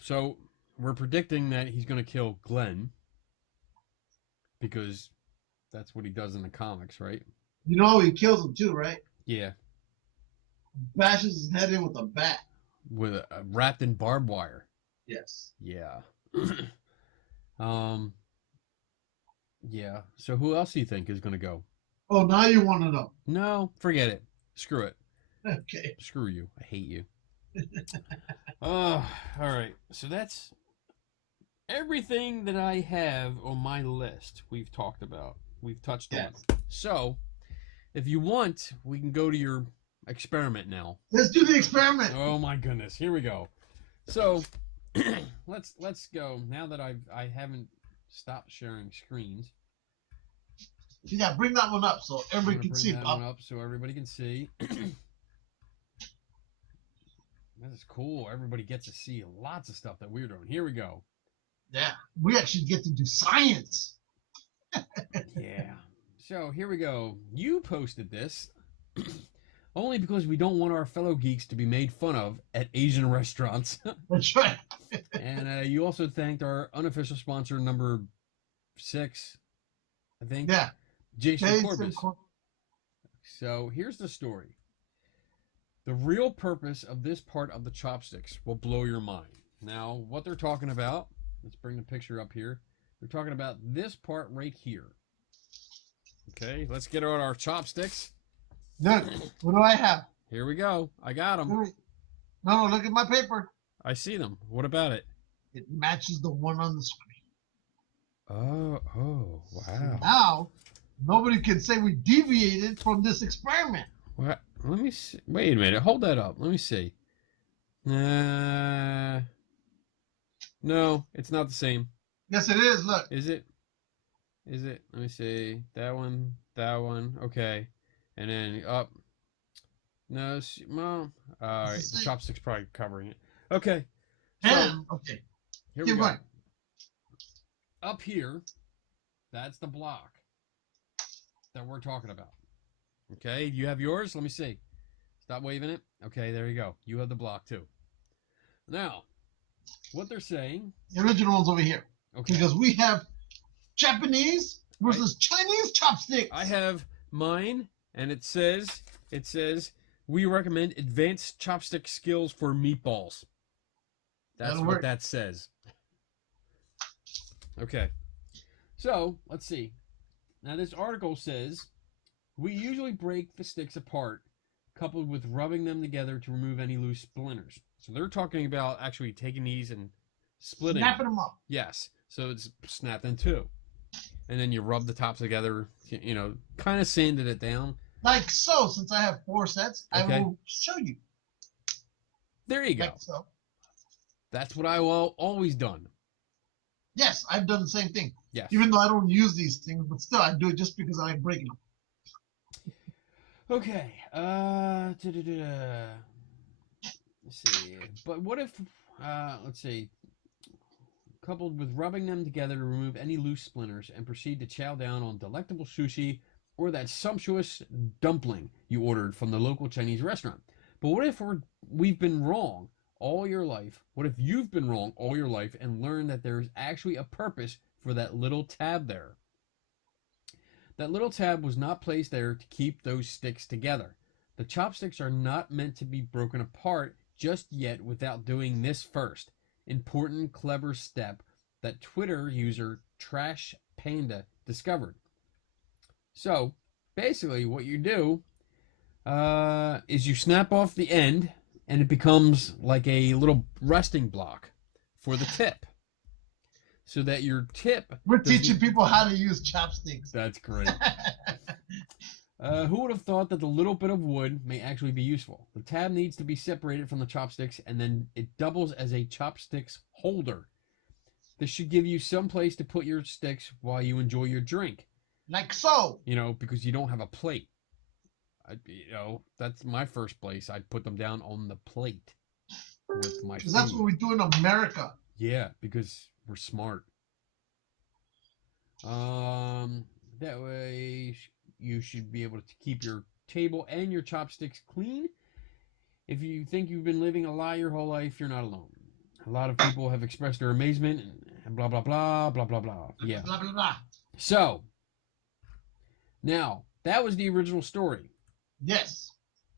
So we're predicting that he's going to kill Glenn because that's what he does in the comics, right? You know he kills him too, right? Yeah. Bashes his head in with a bat. With wrapped in barbed wire. Yes. Yeah. Yeah. So who else do you think is going to go? Oh, now you want to know. No, forget it. Screw it. Okay. Screw you. I hate you. All right. So that's everything that I have on my list. We've talked about. We've touched on. So, if you want, we can go to your experiment now. Let's do the experiment. Oh my goodness. Here we go. So, let's go. Now that I haven't stopped sharing screens. Yeah, bring that one up so everybody can see. Bring that one up so everybody can see. This is cool. Everybody gets to see lots of stuff that we're doing. Here we go. Yeah, we actually get to do science. Yeah. So here we go. You posted this only because we don't want our fellow geeks to be made fun of at Asian restaurants. That's right. And you also thanked our unofficial sponsor, number 6, I think. Yeah. Jason Corbis. So here's the story. The real purpose of this part of the chopsticks will blow your mind. Now, what they're talking about, let's bring the picture up here. They're talking about this part right here. Okay, let's get out our chopsticks. Look, what do I have? Here we go. I got them. No, look at my paper. I see them. What about it? It matches the one on the screen. Oh, wow. Now, nobody can say we deviated from this experiment. What? Let me see. Wait a minute. Hold that up. Let me see. No, it's not the same. Yes, it is. Look. Is it? Is it? Let me see. That one. Okay. And then up. No, well, all right. The chopstick's probably covering it. Okay. So, okay. Here we go. Up here, that's the block that we're talking about. Okay, you have yours? Let me see. Stop waving it. Okay, there you go. You have the block too. Now, what they're saying... The original one's over here. Okay. Because we have Japanese versus Chinese chopsticks. I have mine, and it says, we recommend advanced chopstick skills for meatballs. That's what that says. Okay. So, let's see. Now, this article says... We usually break the sticks apart, coupled with rubbing them together to remove any loose splinters. So they're talking about actually taking these and splitting. Snapping them up. Yes. So it's snapped in 2. And then you rub the tops together, you know, kind of sanded it down. Like so, since I have 4 sets, I will show you. There you go. Like so. That's what I've always done. Yes, I've done the same thing. Yes. Even though I don't use these things, but still I do it just because I like breaking them. Okay. Let's see. But what if, let's see, coupled with rubbing them together to remove any loose splinters and proceed to chow down on delectable sushi or that sumptuous dumpling you ordered from the local Chinese restaurant. But what if we've been wrong all your life? What if you've been wrong all your life and learned that there's actually a purpose for that little tab there? That little tab was not placed there to keep those sticks together. The chopsticks are not meant to be broken apart just yet without doing this first. Important, clever step that Twitter user Trash Panda discovered. So, basically what you do is you snap off the end and it becomes like a little resting block for the tip. So that your tip... We're teaching people how to use chopsticks. That's great. Who would have thought that the little bit of wood may actually be useful? The tab needs to be separated from the chopsticks, and then it doubles as a chopsticks holder. This should give you some place to put your sticks while you enjoy your drink. Like so. You know, because you don't have a plate. That's my first place. I'd put them down on the plate with my food. Because that's what we do in America. Yeah, because we're smart. That way you should be able to keep your table and your chopsticks clean. If you think you've been living a lie your whole life, you're not alone. A lot of people have expressed their amazement and blah, blah, blah, blah, blah, blah. Yeah. Blah, blah, blah. So, now, that was the original story. Yes.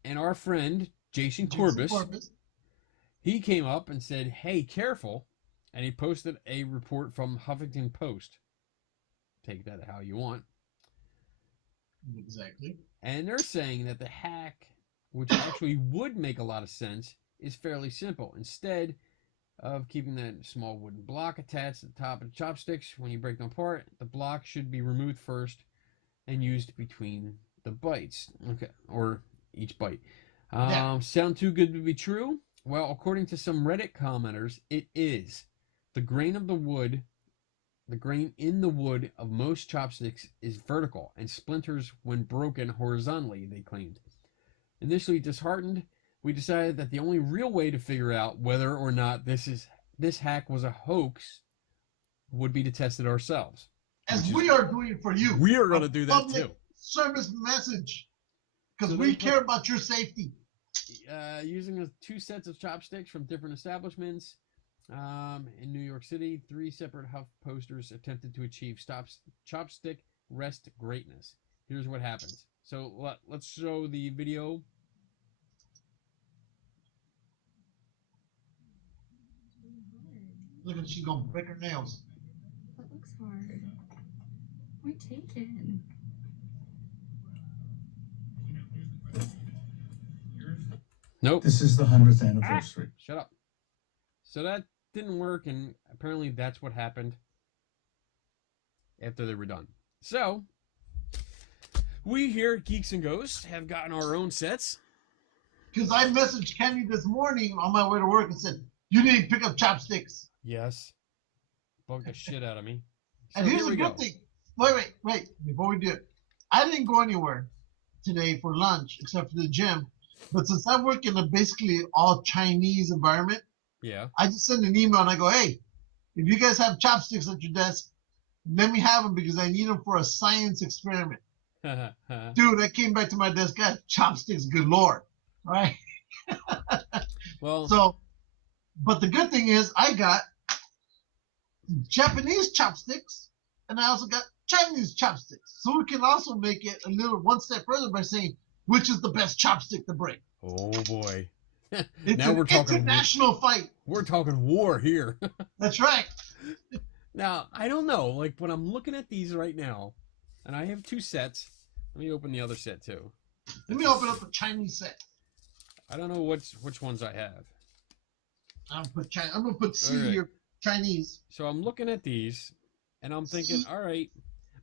And our friend, Jason Corbis, he came up and said, hey, careful. And he posted a report from Huffington Post. Take that how you want. Exactly. And they're saying that the hack, which actually would make a lot of sense, is fairly simple. Instead of keeping that small wooden block attached to the top of the chopsticks, when you break them apart, the block should be removed first and used between the bites. Okay, or each bite. Sound too good to be true? Well, according to some Reddit commenters, it is. The grain in the wood of most chopsticks is vertical and splinters when broken horizontally, they claimed. Initially disheartened, we decided that the only real way to figure out whether or not this hack was a hoax would be to test it ourselves. As we are doing for you. We are going to do that too. Service message. Because we care about your safety. Using 2 sets of chopsticks from different establishments in New York City, 3 separate Huff posters attempted to achieve chopstick rest greatness. Here's what happens. So let's show the video. Look at she gonna break her nails. That looks hard. Why taken? Nope. This is the 100th anniversary. Shut up. So that didn't work, and apparently that's what happened after they were done. So, we here at Geeks and Ghosts have gotten our own sets. Because I messaged Kenny this morning on my way to work and said, you need to pick up chopsticks. Yes. Bugged the shit out of me. So And here's a good thing. Wait. Before we do it, I didn't go anywhere today for lunch except for the gym. But since I work in a basically all Chinese environment, yeah, I just send an email and I go, hey, if you guys have chopsticks at your desk, let me have them because I need them for a science experiment. Dude, I came back to my desk, got chopsticks galore, right? Well, so, but the good thing is I got Japanese chopsticks and I also got Chinese chopsticks. So we can also make it a little one step further by saying, which is the best chopstick to break? Oh boy. It's now an we're talking international fight. We're talking war here. That's right. Now, I don't know. Like, when I'm looking at these right now, and I have 2 sets. Let me open the other set, too. Let me open up the Chinese set. I don't know which ones I have. I'm going to put C here, Chinese. So I'm looking at these, and I'm thinking, all right,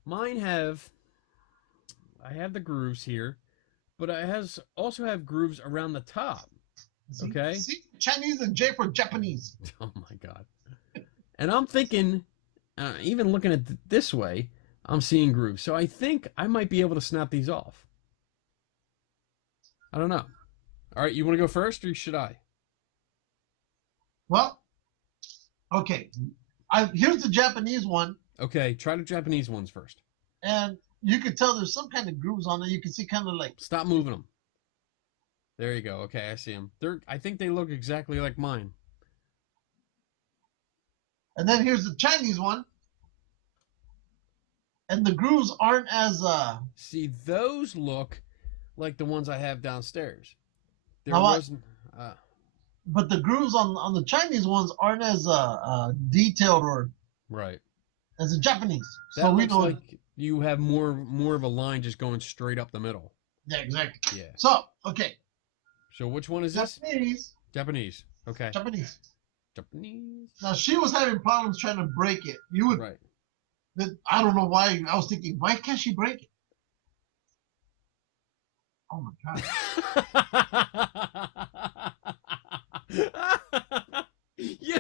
I have the grooves here, but I also have grooves around the top. Okay. C, Chinese, and J for Japanese. Oh my God. And I'm thinking, even looking at it this way, I'm seeing grooves. So I think I might be able to snap these off. I don't know. All right, you want to go first, or should I? Well, okay. Here's the Japanese one. Okay, try the Japanese ones first. And you can tell there's some kind of grooves on it. You can see kind of like... Stop moving them. There you go. Okay, I see them. I think they look exactly like mine. And then here's the Chinese one. And the grooves aren't as... See, those look like the ones I have downstairs. There Now what? wasn't... But the grooves on the Chinese ones aren't as detailed or... Right. As the Japanese. That So we looks know... like you have more of a line just going straight up the middle. Yeah, exactly. Yeah. So, okay. So which one is this? Japanese. Japanese. Okay. Japanese. Japanese. Now, she was having problems trying to break it. You would... Right. I don't know why. I was thinking, why can't she break it? Oh my god. Yeah.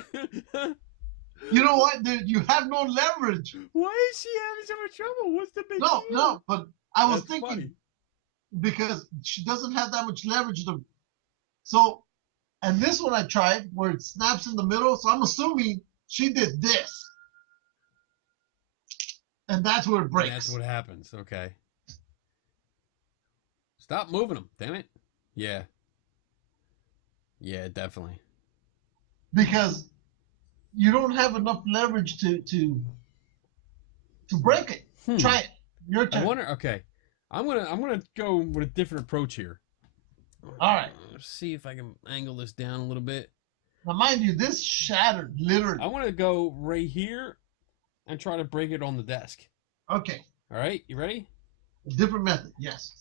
You know what, dude? You have no leverage. Why is she having so much trouble? What's the big No, deal? no, but I was That's thinking funny. because she doesn't have that much leverage to. So, and this one I tried where it snaps in the middle. So I'm assuming she did this, and that's where it breaks. And that's what happens. Okay. Stop moving them. Damn it. Yeah. Yeah, definitely. Because you don't have enough leverage to break it. Try it. Your turn. I wonder. Okay, I'm gonna go with a different approach here. All right. Let's see if I can angle this down a little bit. Now, mind you, this shattered literally. I want to go right here and try to break it on the desk. Okay. All right, you ready? A different method. Yes.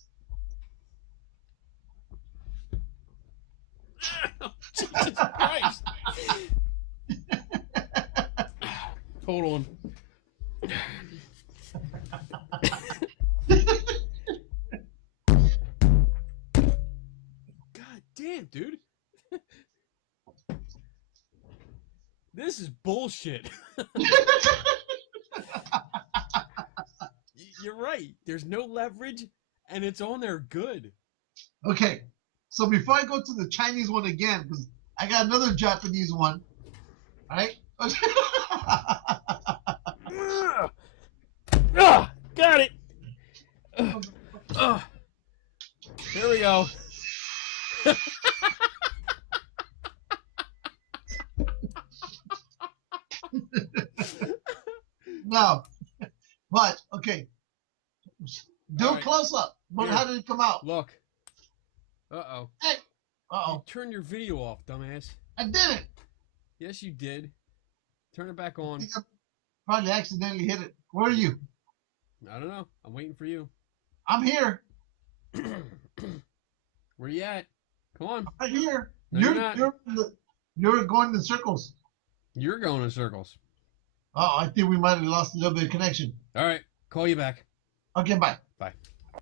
Jesus Christ! Hold on. God damn, dude. This is bullshit. You're right. There's no leverage, and it's on there good. Okay. So before I go to the Chinese one again, because I got another Japanese one, right? Got it. Here we go. No. But, okay. Do All a right. close up. But Here. how did it come out? Look. Uh-oh. Hey. Uh-oh. Turn your video off, dumbass. I did it. Yes, you did. Turn it back I on. think I probably accidentally hit it. Where are you? I don't know. I'm waiting for you. I'm here. Where you at? Come on. I'm right here. No, you're not. You're going in circles. You're going in circles. Oh, I think we might have lost a little bit of connection. All right. Call you back. Okay, bye. Bye.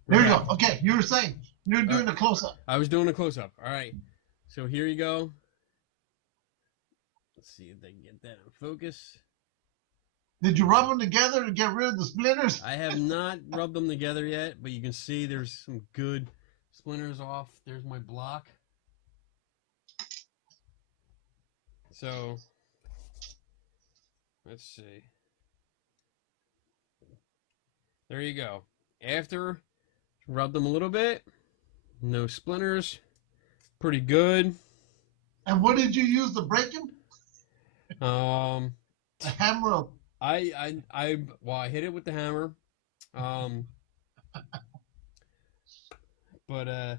There you We're go. back. Okay, you were saying you're doing a close up. I was doing a close-up. All right. So here you go. Let's see if they can get that in focus. Did you rub them together to get rid of the splinters? I have not rubbed them together yet, but you can see there's some good splinters off. There's my block. So, let's see. There you go. After, rub them a little bit. No splinters. Pretty good. And what did you use to break them? Um, A hammer. I hit it with the hammer. But the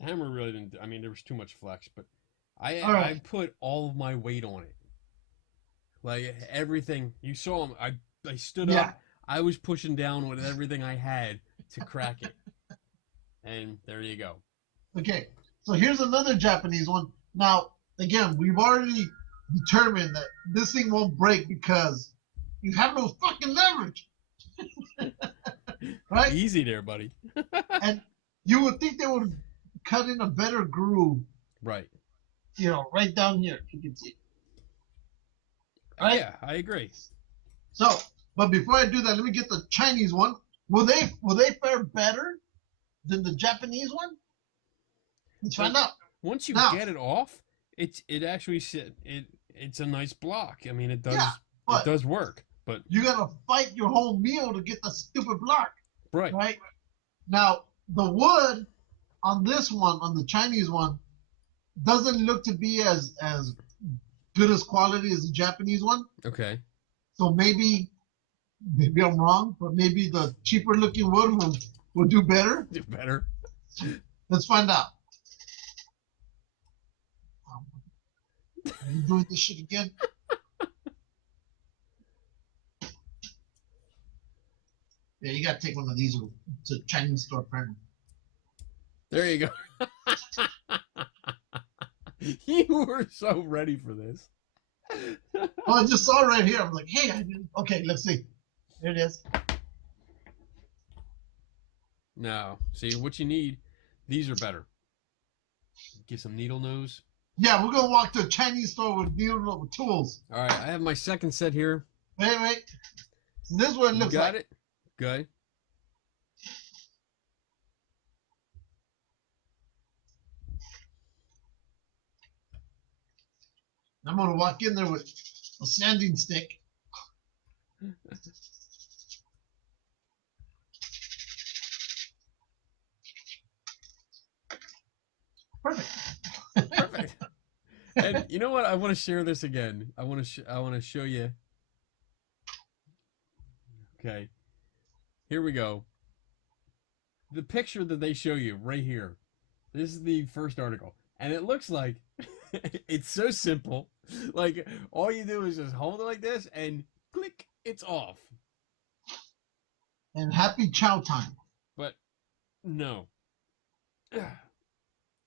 hammer really didn't. I mean, there was too much flex, but I Alright. put all of my weight on it. Like everything you saw, I stood Yeah. up. I was pushing down with everything I had to crack it, and there you go. Okay, so here's another Japanese one. Now, again, we've already determined that this thing won't break because you have no fucking leverage. Right? Easy there, buddy. And you would think they would cut in a better groove, Right. right down here, if you can see. Right? Yeah, I agree. So, but before I do that, let me get the Chinese one. Will they fare better than the Japanese one? Let's find out. Once you Now- get it off, it actually it's a nice block. I mean, it does Yeah, but- it does work. But You gotta fight your whole meal to get the stupid block, right. right? Now, the wood on this one, on the Chinese one, doesn't look to be as good as quality as the Japanese one. Okay. So maybe I'm wrong, but maybe the cheaper looking wood will do better. Do better. Let's find out. Are you doing this shit again? Yeah, you gotta take one of these to Chinese store friend. There you go. You were so ready for this. Oh, I just saw it right here. I'm like, hey, okay, let's see. There it is. No. See what you need. These are better. Get some needle nose. Yeah, we're gonna walk to a Chinese store with needle tools. All right, I have my second set here. Wait. This is what it You looks got like. it? Good. I'm gonna walk in there with a sanding stick. Perfect. Perfect. And you know what? I want to share this again. I want to show you. Okay. Here we go. The picture that they show you right here. This is the first article. And it looks like it's so simple. Like all you do is just hold it like this and click, it's off. And happy chow time. But no.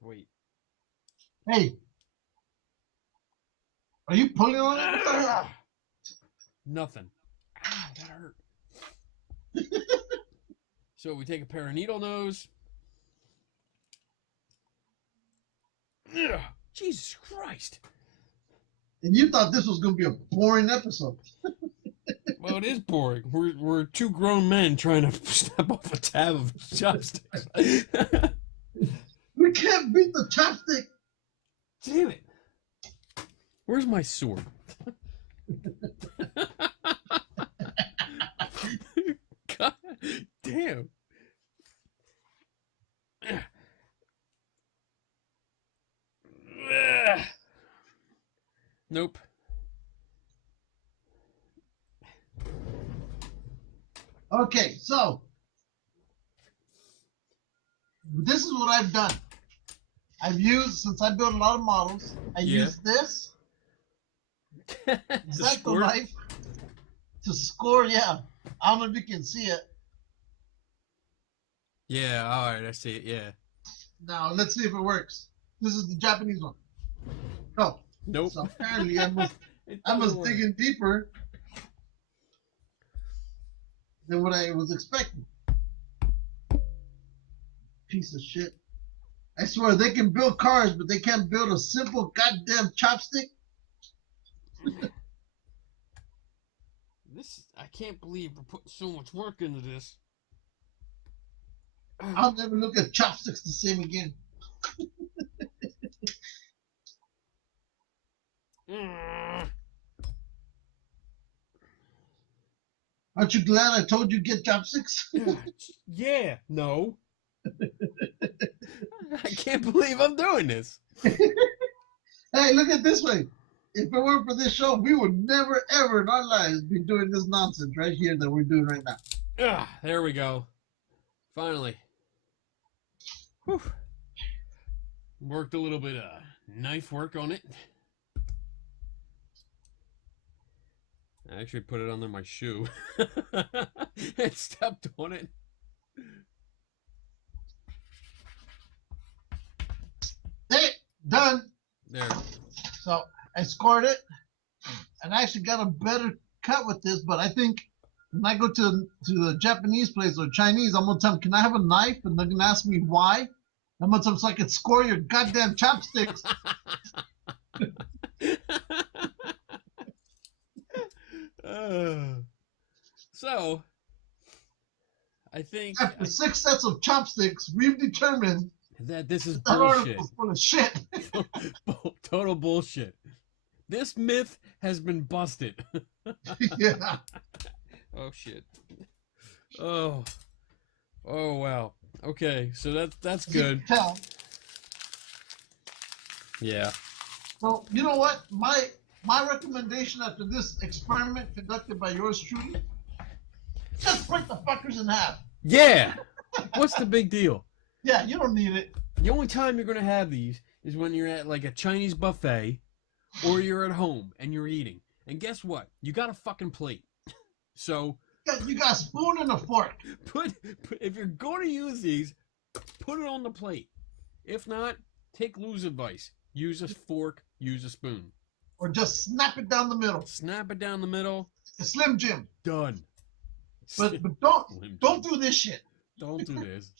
Wait. Hey. Are you pulling on it? Nothing. Ah, that hurt. So we take a pair of needle nose. Ugh, Jesus Christ. And you thought this was gonna be a boring episode. Well, it is boring. We're two grown men trying to snap off a tab of chopsticks. We can't beat the chopstick. Damn it. Where's my sword? God damn. Nope. Okay, so this is what I've done. I've used, since I built a lot of models, I used this exacto knife to score. Yeah, I don't know if you can see it. Yeah, alright, I see it, yeah. Now let's see if it works. This is the Japanese one. Oh, Nope. so apparently I must It I was doesn't work. digging deeper than what I was expecting. Piece of shit. I swear they can build cars, but they can't build a simple goddamn chopstick. I can't believe we're putting so much work into this. I'll never look at chopsticks the same again. Aren't you glad I told you get chopsticks? Yeah, no. I can't believe I'm doing this. Hey, look at it this way. If it weren't for this show, we would never, ever in our lives be doing this nonsense right here that we're doing right now. There we go. Finally. Whew. Worked a little bit of knife work on it. I actually put it under my shoe. And stepped on it. Hey, done. There. So I scored it, and I actually got a better cut with this. But I think when I go to the Japanese place or Chinese, I'm gonna tell them, "Can I have a knife?" And they're gonna ask me why. I'm gonna tell them so I can score your goddamn chopsticks. So, I think After 6 sets of chopsticks, we've determined that this is that bullshit. article's full of shit. Total bullshit. This myth has been busted. Yeah. Oh shit. Oh. Oh wow. Okay, so that's good. You can tell. Yeah. So you know what? My recommendation after this experiment conducted by yours truly, just break the fuckers in half. Yeah. What's the big deal? Yeah, you don't need it. The only time you're gonna have these is when you're at like a Chinese buffet or you're at home and you're eating. And guess what? You got a fucking plate. So You got a spoon and a fork. put if you're going to use these, put it on the plate. If not, take Lou's advice. Use a fork, use a spoon. Or just snap it down the middle. Snap it down the middle. A Slim Jim. Done. But Slim don't do this shit. Don't do this.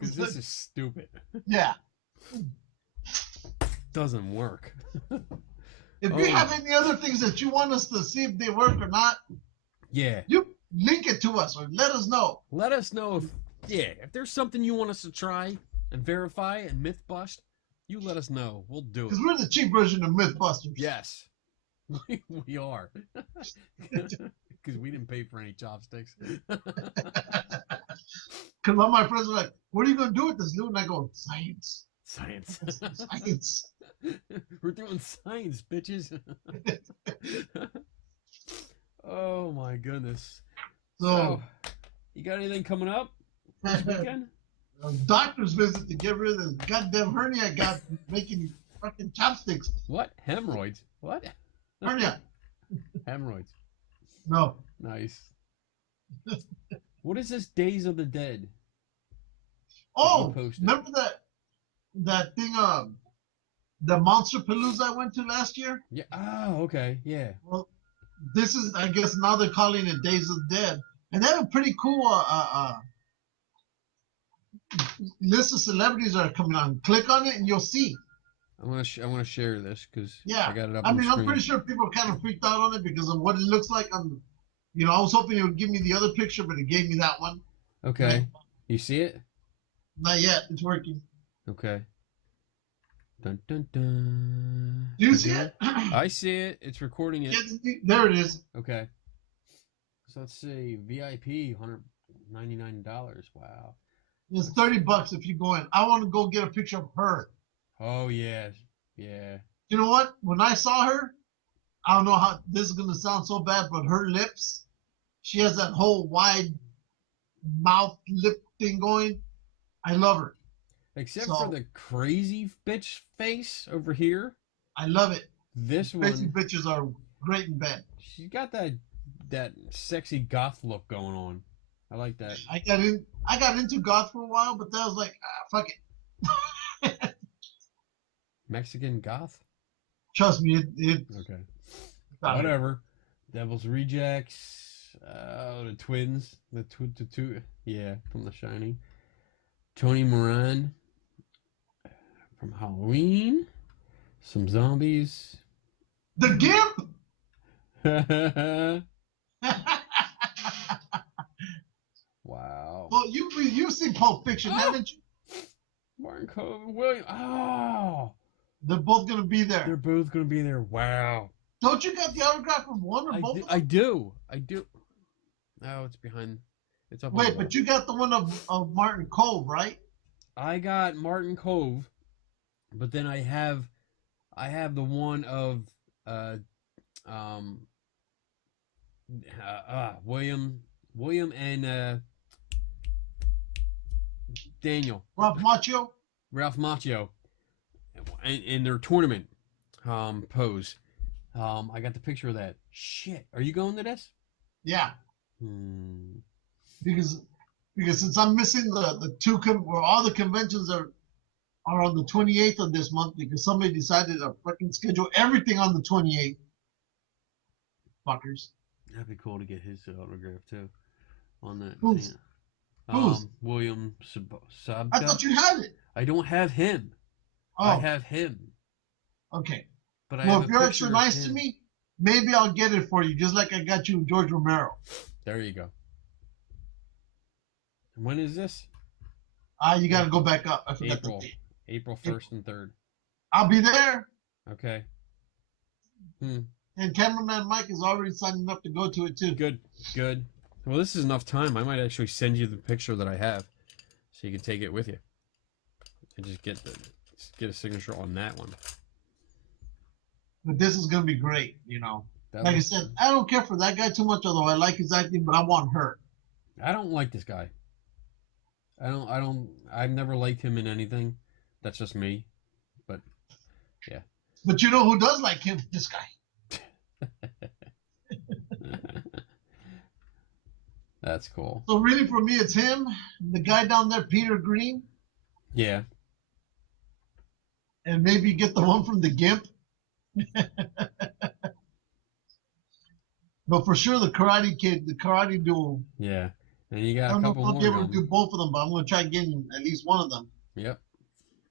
Because this is stupid. Yeah. Doesn't work. If you have any other things that you want us to see if they work or not, Yeah. you link it to us or let us know. Let us know if there's something you want us to try and verify and myth bust, you let us know. We'll do it. Because we're the cheap version of Mythbusters. Yes. We are. Because we didn't pay for any chopsticks. Because all my friends are like, what are you going to do with this, Lou? And I go, science. Science. Science. We're doing science, bitches. Oh my goodness. So, you got anything coming up this weekend? A doctor's visit to get rid of this goddamn hernia I got making fucking chopsticks. What? Hemorrhoids? What? Hernia. Hemorrhoids. No. Nice. What is this Days of the Dead? Oh, posted? remember that thing, the Monster Palooza I went to last year? Yeah. Oh, okay. Yeah. Well, this is, I guess now they're calling it Days of the Dead. And they have a pretty cool list of celebrities that are coming on. Click on it and you'll see. I want to share this because Yeah. I got it up. I on the mean, I'm screen. pretty sure people are kind of freaked out on it because of what it looks like on, you know, I was hoping it would give me the other picture, but it gave me that one. Okay. Right. You see it? Not yet. It's working. Okay. Dun dun dun. Do you see it? I see it. It's recording it. There it is. Okay. So let's see. VIP, $199. Wow. It's $30 if you go in. I want to go get a picture of her. Oh yeah. Yeah. You know what? When I saw her, I don't know how this is gonna sound so bad, but her lips, she has that whole wide mouth lip thing going. I love her. Except So- for the crazy bitch face over here. I love it. This Crazy one, bitches are great in bed. she's got that sexy goth look going on. I like that. I got into goth for a while, but then I was like, fuck it. Mexican goth? Trust me, it Okay. Whatever. Devil's Rejects. The twins. The two. Yeah, from The Shining. Tony Moran from Halloween. Some zombies. The Gimp. Wow. Well, you've seen Pulp Fiction, haven't you? Martin Cove, William. Oh, They're both gonna be there. they're both gonna be there. Wow. Don't you got the autograph from one or both? Of them? I do. Oh, it's behind. It's up. on the Wait, wall. but you got the one of Martin Cove, right? I got Martin Cove, but then I have the one of William and Daniel Ralph Macchio. Ralph Macchio in their tournament pose. I got the picture of that. Shit, are you going to this? Yeah, Hmm. because since I'm missing the where all the conventions are on the 28th of this month because somebody decided to fucking schedule everything on the 28th. Fuckers. That'd be cool to get his autograph too on that. Who's? thing. Who's? William Sabka. I thought you had it. I don't have him. Oh, I have him. okay. But I Well, have if a you're picture extra of nice to him. me, maybe I'll get it for you, just like I got you George Romero. There you go. And when is this? You got to go back up. I forgot April. the date. April 1st and 3rd. I'll be there. Okay. And cameraman Mike is already signing up to go to it too. Good. Good. Well, this is enough time. I might actually send you the picture that I have, so you can take it with you, and just get a signature on that one. But this is gonna be great, you know. That Like I was- said, I don't care for that guy too much, although I like his acting, but I want her. I don't like this guy. I've never liked him in anything. That's just me. But yeah. But you know who does like him? This guy. That's cool. So really, for me, it's him, the guy down there, Peter Green, Yeah. and maybe get the one from the Gimp. But for sure, the Karate Kid, the Karate Duel. Yeah. And you I got a don't know if couple I'll more be able to going. do both of them, but I'm gonna try getting at least one of them. Yep.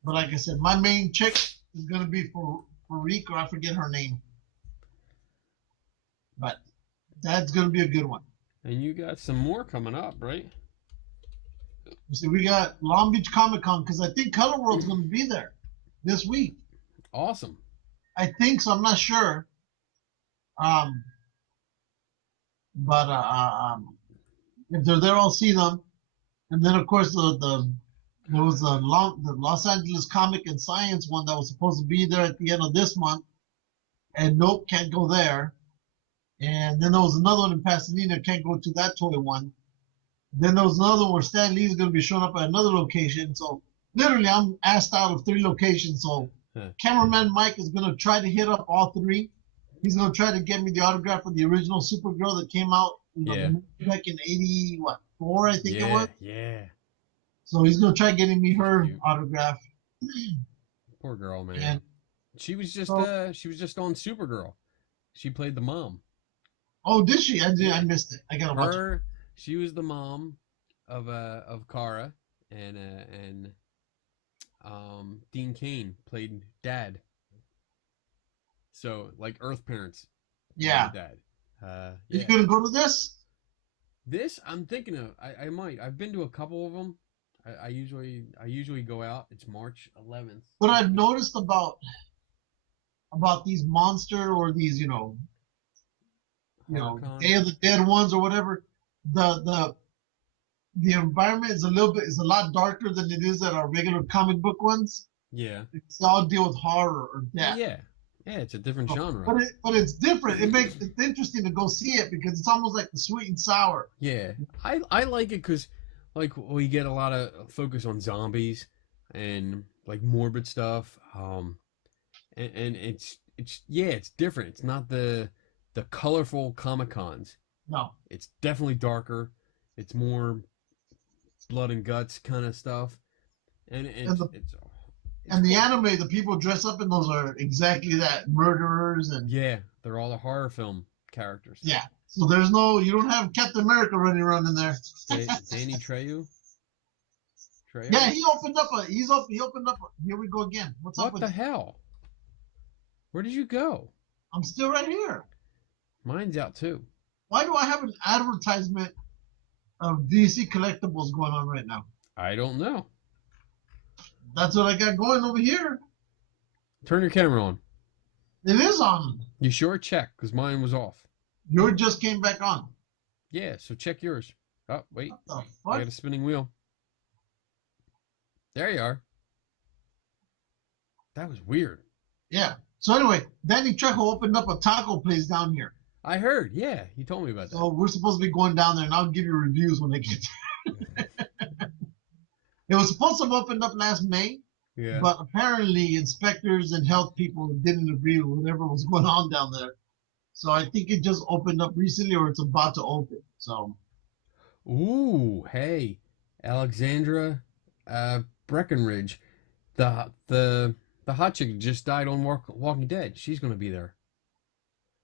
But like I said, my main chick is gonna be for Rick, or I forget her name. But that's gonna be a good one. And you got some more coming up, right? See, we got Long Beach Comic Con because I think Color World's gonna be there this week. Awesome. I think so. I'm not sure. But if they're there, I'll see them. And then of course there was the Los Angeles Comic and Science one that was supposed to be there at the end of this month, and nope, can't go there. And then there was another one in Pasadena, can't go to that toy one. Then there was another one where Stan Lee's going to be showing up at another location. So literally, I'm asked out of 3 locations. So cameraman Mike is going to try to hit up all 3. He's going to try to get me the autograph of the original Supergirl that came out back in 84, I think it was. Yeah. So he's going to try getting me her autograph. Poor girl, man. And she was just on Supergirl. She played the mom. oh, did she? I missed it. I gotta watch it. She was the mom of Kara, and Dean Cain played Dad. So like Earth parents. Yeah. Dad. You gonna go to this? This I'm thinking of. I might. I've been to a couple of them. I usually go out. It's March 11th. What I've noticed about these monster or these Day of the Dead ones or whatever, the environment is a lot darker than it is at our regular comic book ones. Yeah. It's all deal with horror or death. Yeah, it's a different genre. But it's different. It's interesting to go see it because it's almost like the Sweet and Sour. Yeah, I like it because like we get a lot of focus on zombies and like morbid stuff. And it's different. It's not the colorful Comic Cons. No. It's definitely darker. It's more blood and guts kind of stuff. And the anime, the people dress up in those are exactly that, murderers and they're all the horror film characters. Yeah. So you don't have Captain America running around in there. Danny Trejo? Yeah, he opened up here we go again. What the hell? Where did you go? I'm still right here. Mine's out too. Why do I have an advertisement of DC collectibles going on right now? I don't know. That's what I got going over here. Turn your camera on. It is on. You sure? Check, because mine was off. Yours just came back on. Yeah, so check yours. Oh, wait. What the fuck? I got a spinning wheel. There you are. That was weird. Yeah. So anyway, Danny Trejo opened up a taco place down here. I heard. Yeah, he told me about that. So we're supposed to be going down there, and I'll give you reviews when they get there. It was supposed to have opened up last May, but apparently inspectors and health people didn't agree with whatever was going on down there. So I think it just opened up recently, or it's about to open. So. Ooh, hey, Alexandra Breckenridge, the hot chick just died on Walking Dead. She's gonna be there.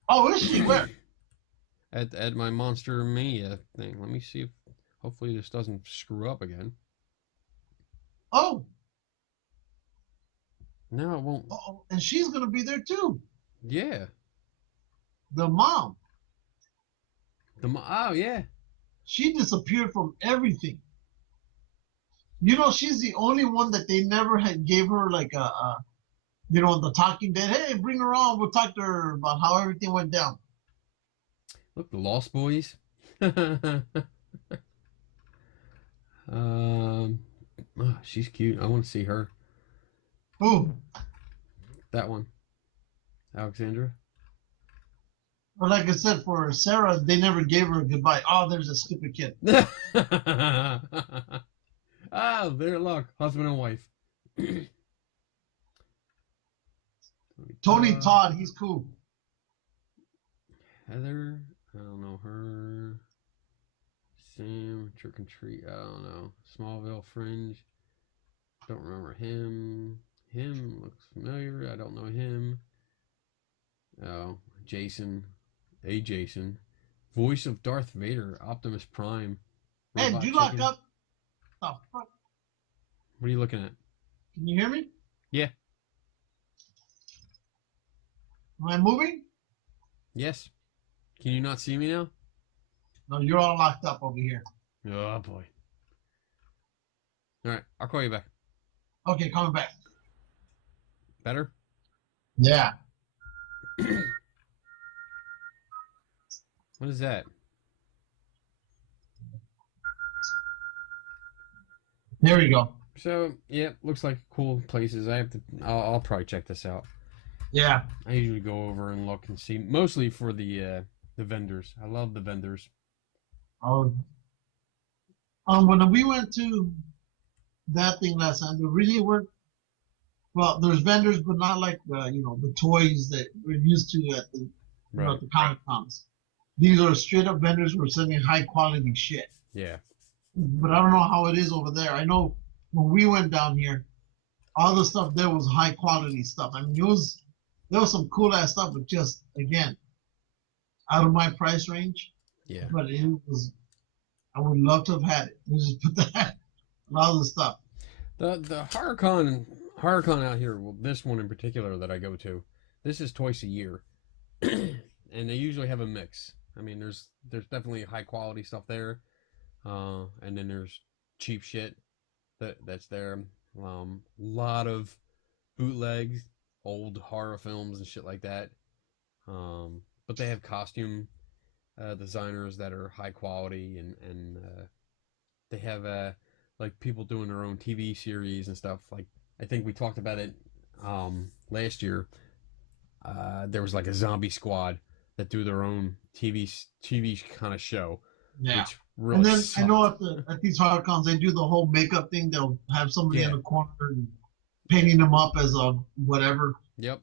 Oh, is she? Where? At my Monster Mania thing. Let me see if hopefully this doesn't screw up again. Oh. No, it won't. Oh, and she's gonna be there too. Yeah. The mom. Oh yeah. She disappeared from everything. She's the only one that they never gave her like the Talking Dead. Hey, bring her on. We'll talk to her about how everything went down. Look, the Lost Boys. She's cute. I want to see her. Who? That one. Alexandra. But like I said, for Sarah, they never gave her a goodbye. Oh, there's a stupid kid. Ah, there, look, husband and wife. Tony Todd, he's cool. Heather, I don't know her. Sam, Trick and Treat, I don't know. Smallville Fringe, don't remember him. Him looks familiar, I don't know him. Oh, Jason, Jason. Voice of Darth Vader, Optimus Prime. Hey, Robot did you lock chicken. up? The fuck? What are you looking at? Can you hear me? Yeah. Am I moving? Yes. Can you not see me now? No, you're all locked up over here. Oh boy. All right, I'll call you back. Okay, coming back. Better? Yeah. What is that? There we go. So yeah, looks like cool places. I have to. I'll probably check this out. Yeah. I usually go over and look and see, mostly for the vendors. I love the vendors. Oh. When we went to that thing last time, there really weren't. Well, there's vendors, but not like the toys that we're used to at the Right. at the Comic Cons. These are straight up vendors who are selling high quality shit. Yeah. But I don't know how it is over there. I know when we went down here, all the stuff there was high quality stuff. I mean, there was some cool ass stuff, but just again, out of my price range. Yeah. But it was, I would love to have had it. We just put that a lot of the stuff. The HorrorCon out here, well, this one in particular that I go to, this is twice a year, and they usually have a mix. I mean, there's definitely high quality stuff there, and then there's cheap shit that's there. Lot of bootlegs, old horror films and shit like that. But they have costume designers that are high quality, and they have like people doing their own TV series and stuff. Like I think we talked about it last year. There was like a zombie squad that do their own TV kind of show. Yeah. Which really And then sucked. I know at these horror cons they do the whole makeup thing. They'll have somebody in the corner and painting them up as a whatever. Yep.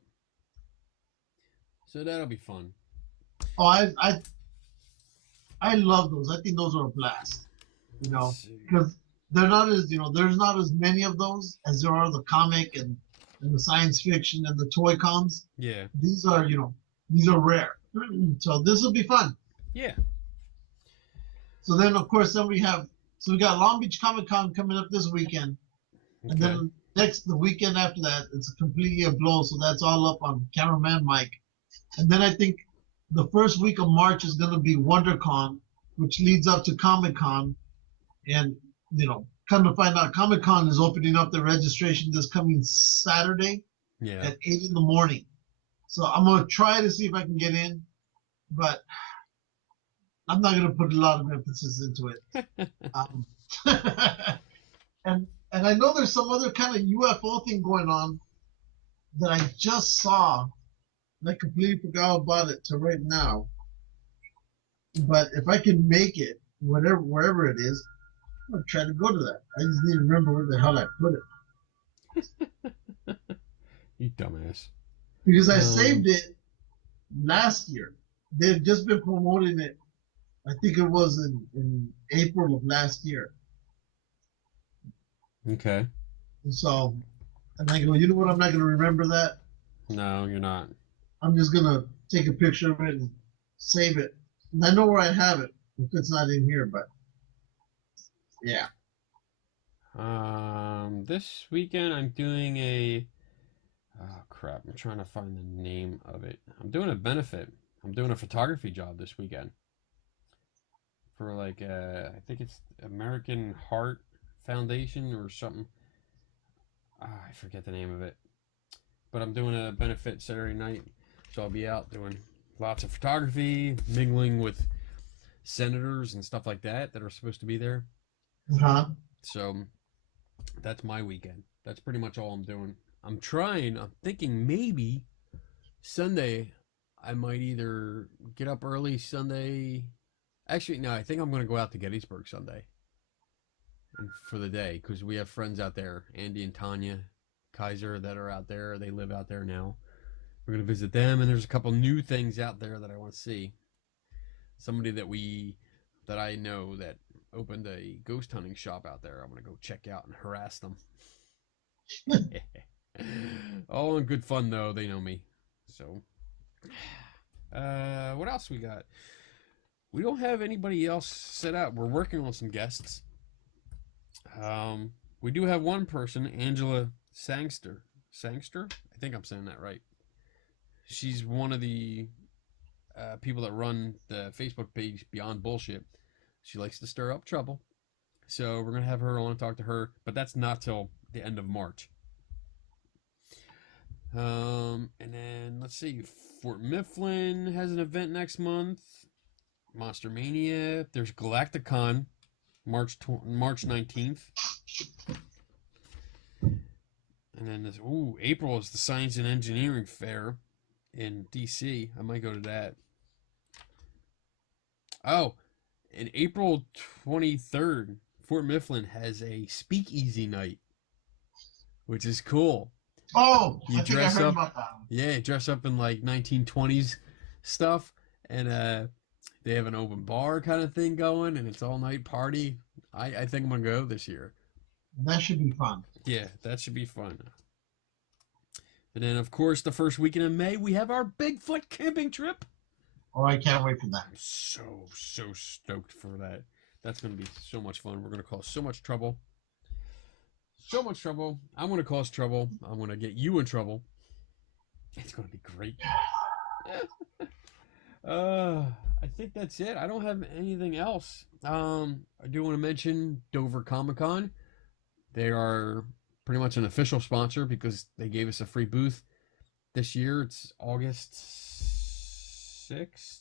So that'll be fun. Oh, I love those. I think those are a blast. Because they're not as there's not as many of those as there are the comic and the science fiction and the toy cons. Yeah. These are rare. So this will be fun. Yeah. So then of course we got Long Beach Comic Con coming up this weekend. Okay. And then the weekend after that, it's completely a blow. So that's all up on Cameraman Mike. And then I think the first week of March is going to be WonderCon, which leads up to Comic Con. And, come to find out, Comic Con is opening up the registration this coming Saturday at 8 in the morning. So I'm going to try to see if I can get in, but I'm not going to put a lot of emphasis into it. And I know there's some other kind of UFO thing going on that I just saw, and I completely forgot about it to right now. But if I can make it, wherever it is, I'm gonna try to go to that. I just need to remember where the hell I put it. You dumbass. Because I saved it last year. They've just been promoting it. I think it was in April of last year. Okay. So, and I go, you know what? I'm not going to remember that. No, you're not. I'm just going to take a picture of it and save it. And I know where I have it if it's not in here, but yeah. This weekend I'm doing a. Oh crap! I'm trying to find the name of it. I'm doing a benefit. I'm doing a photography job this weekend for I think it's American Heart Foundation or something. I forget the name of it. But I'm doing a benefit Saturday night, so I'll be out doing lots of photography, mingling with senators and stuff like that are supposed to be there. Uh-huh. So that's my weekend. That's pretty much all I'm doing. I'm thinking maybe Sunday I might either get up early Sunday. Actually, no, I think I'm going to go out to Gettysburg Sunday for the day because we have friends out there, Andy and Tanya Kaiser, that are out there. They live out there now. We're going to visit them, and there's a couple new things out there that I want to see. Somebody that I know that opened a ghost hunting shop out there. I'm going to go check out and harass them. All in good fun, though. They know me. So, what else we got? we don't have anybody else set up. We're working on some guests. We do have one person, Angela Sangster. Sangster? I think I'm saying that right. She's one of the people that run the Facebook page Beyond Bullshit. She likes to stir up trouble. So we're going to have her on and talk to her, but that's not till the end of March. And then, let's see, Fort Mifflin has an event next month. Monster Mania. There's Galacticon, March 19th. And then this, April is the Science and Engineering Fair in DC. I might go to that. Oh, and April 23rd, Fort Mifflin has a speakeasy night, which is cool. Oh, You I think I dress heard up, about that one. yeah, dress up in like 1920s stuff, and they have an open bar kind of thing going, and it's all night party. I think I'm gonna go this year. That should be fun. Yeah, that should be fun. And then, of course, the first weekend in May, we have our Bigfoot camping trip. Oh, I can't wait for that. I'm so stoked for that. That's going to be so much fun. We're going to cause so much trouble. So much trouble. I'm going to cause trouble. I'm going to get you in trouble. It's going to be great. I think that's it. I don't have anything else. I do want to mention Dover Comic Con. They are pretty much an official sponsor because they gave us a free booth this year. It's August 6th,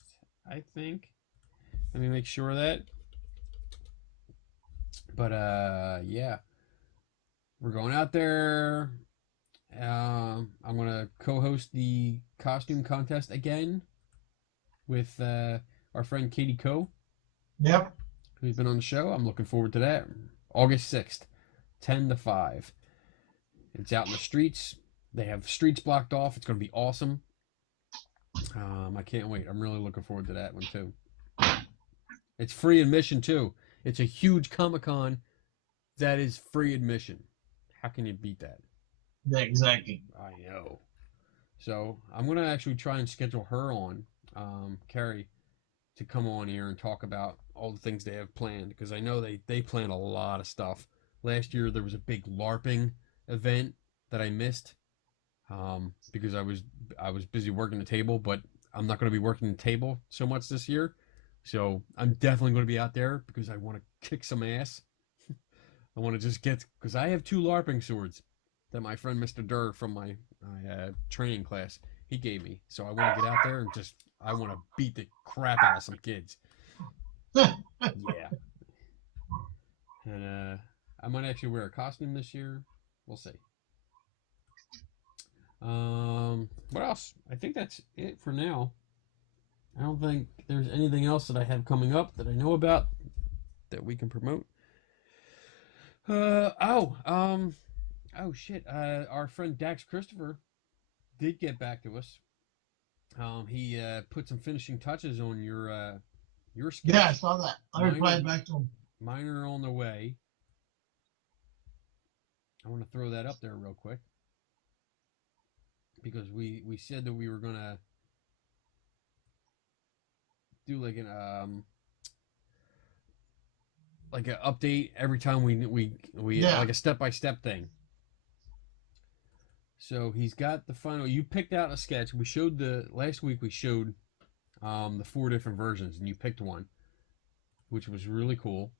I think. Let me make sure of that. But yeah, we're going out there. I'm gonna co-host the costume contest again with our friend Katie Coe. Yep. Who's been on the show. I'm looking forward to that. August 6th, 10 to 5. It's out in the streets. They have streets blocked off. It's going to be awesome. I can't wait. I'm really looking forward to that one, too. It's free admission, too. It's a huge Comic-Con that is free admission. How can you beat that? Yeah, exactly. I know. So I'm going to actually try and schedule her on, Carrie, to come on here and talk about all the things they have planned, because I know they plan a lot of stuff. Last year there was a big LARPing event that I missed because I was busy working the table, but I'm not going to be working the table so much this year. So I'm definitely going to be out there because I want to kick some ass. I want to just get, because I have 2 LARPing swords that my friend Mr. Durr from my training class, he gave me. So I want to get out there and just, I want to beat the crap out of some kids. Yeah. And I might actually wear a costume this year. We'll see. What else? I think that's it for now. I don't think there's anything else that I have coming up that I know about that we can promote. Oh shit. Our friend Dax Christopher did get back to us. He put some finishing touches on your sketch. Yeah, I saw that. I replied back to him. Mine are on the way. I want to throw that up there real quick because we said that we were gonna do like an update every time we Yeah. like a step-by-step thing. So he's got the final. You picked out a sketch. We showed last week. We showed the 4 different versions, and you picked one, which was really cool.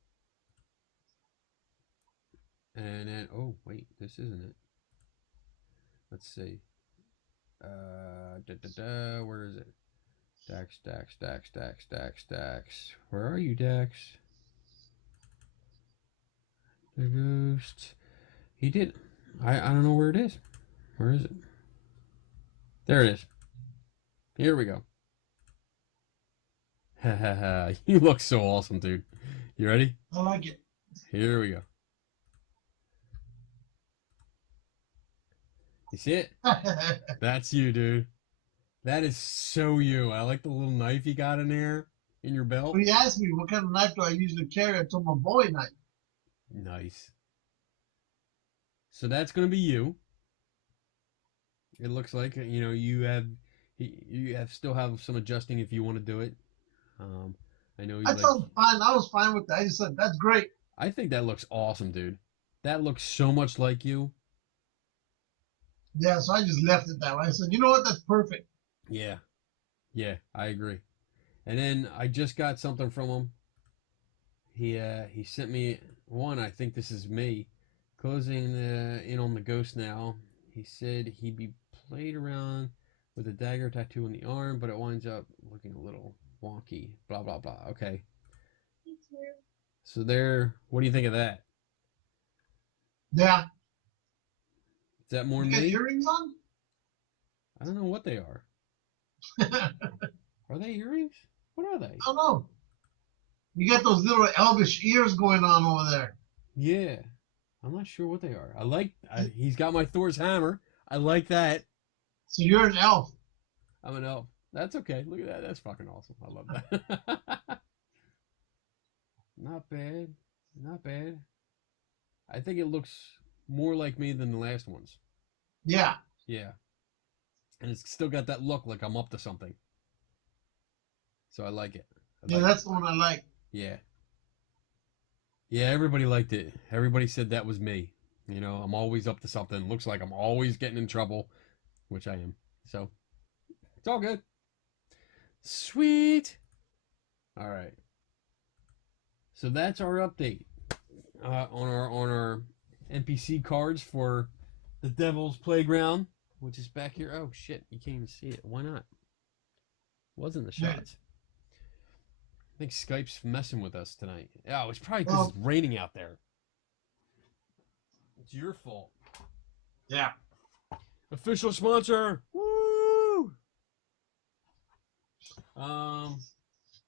And then, oh wait, this isn't it. Let's see. Where is it? Dax. Where are you, Dax? The ghost. He did. I don't know where it is. Where is it? There it is. Here we go. Ha ha ha. You look so awesome, dude. You ready? I like it. Here we go. You see it? That's you, dude. That is so you. I like the little knife you got in there in your belt. He asked me what kind of knife do I usually carry. I told him a Bowie knife. Nice. So that's going to be you. It looks like, you have still have some adjusting if you want to do it. I know he's I like. thought fine. I was fine with that. I just said that's great. I think that looks awesome, dude. That looks so much like you. Yeah, so I just left it that way. I said, you know what? That's perfect. Yeah. Yeah, I agree. And then I just got something from him. He sent me one. I think this is me. Closing in on the ghost now. He said he'd be played around with a dagger tattoo on the arm, but it winds up looking a little wonky. Blah, blah, blah. Okay. So there, what do you think of that? Yeah. Is that more You got me? earrings on? I don't know what they are. I Are they earrings? What are they? don't know. You got those little elvish ears going on over there. Yeah. I'm not sure what they are. He's got my Thor's hammer. I like that. So you're an elf. I'm an elf. That's okay. Look at that. That's fucking awesome. I love that. Not bad. Not bad. I think it looks more like me than the last ones. Yeah. Yeah. And it's still got that look like I'm up to something. So I like it. Yeah, that's the one I like. Yeah. Yeah, everybody liked it. Everybody said that was me. You know, I'm always up to something. Looks like I'm always getting in trouble, which I am. So, it's all good. Sweet. All right. So that's our update on our NPC cards for the Devil's Playground, which is back here. Oh shit, you can't even see it. Why not? Wasn't the Yeah. shots. I think Skype's messing with us tonight. Oh, it's probably because it's raining out there. It's your fault. Yeah. Official sponsor. Woo!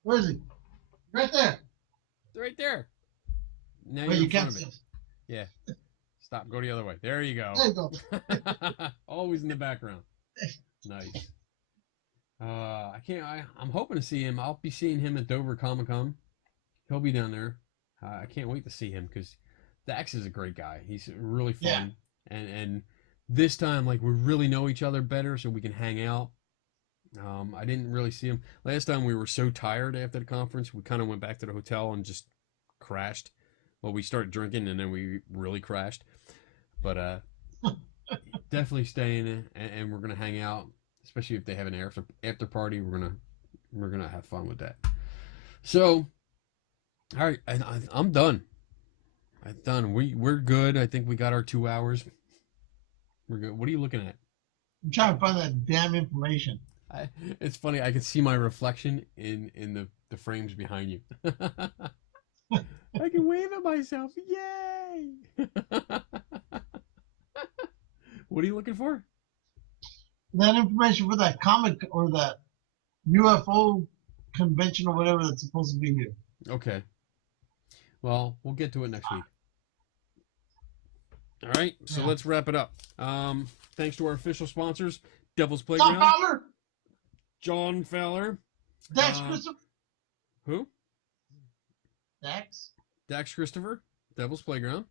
Where is he? Right there. Right there. Now Wait, you're you in can't front see of us. it. Yeah. Stop. Go the other way. There you go. There you go. Always in the background. Nice. I'm hoping to see him. I'll be seeing him at Dover Comic Con. He'll be down there. I can't wait to see him because Dax is a great guy. He's really fun. Yeah. And this time, like, we really know each other better so we can hang out. I didn't really see him. Last time we were so tired after the conference, we kind of went back to the hotel and just crashed. Well, we started drinking and then we really crashed. But definitely staying and we're gonna hang out, especially if they have an after party. We're gonna have fun with that. So, all right, I'm done. I'm done. We're good. I think we got our 2 hours. We're good. What are you looking at? I'm trying to find that damn information. It's funny. I can see my reflection in the frames behind you. I can wave at myself. Yay! What are you looking for? That information for that comic or that UFO convention or whatever that's supposed to be here. Okay. Well, we'll get to it next week. All right. So Yeah. let's wrap it up. Thanks to our official sponsors, Devil's Tom Playground, Fowler, John Fowler. Dax Christopher. Who? Dax. Dax Christopher, Devil's Playground.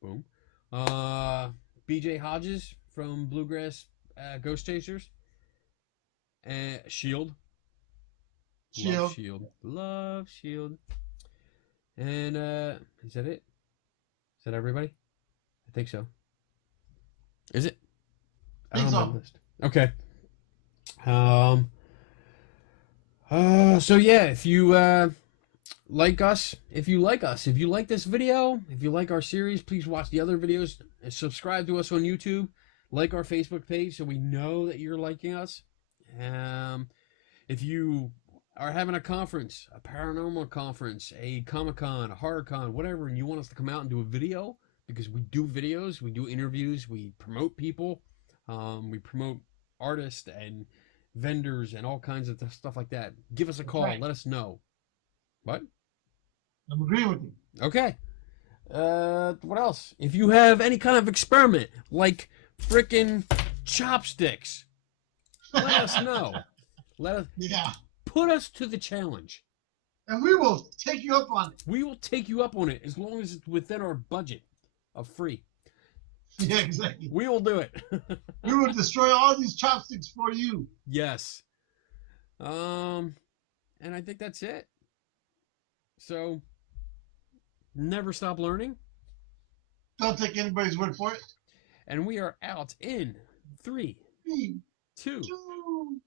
Boom. BJ Hodges from Bluegrass Ghost Chasers. And Shield. Love Shield. Love Shield. And is that it? Is that everybody? I think so. Is it? I Think don't have so. the list. Okay. So yeah, if you like us, if you like this video, if you like our series, please watch the other videos and subscribe to us on YouTube. Like our Facebook page so we know that you're liking us. If you are having a conference, a paranormal conference, a Comic-Con, a horror con, whatever, and you want us to come out and do a video, because we do videos, we do interviews, we promote people, we promote artists and vendors and all kinds of stuff like that. Give us a call. right. Let us know. What? I'm agreeing with you. Okay. What else? If you have any kind of experiment, like frickin' chopsticks, let us know. Yeah. Put us to the challenge. And we will take you up on it. We will take you up on it as long as it's within our budget of free. Yeah, exactly. We will do it. We will destroy all these chopsticks for you. Yes. And And I think that's it. So, never stop learning. Don't take anybody's word for it. And we are out in 3, Three, 2, two,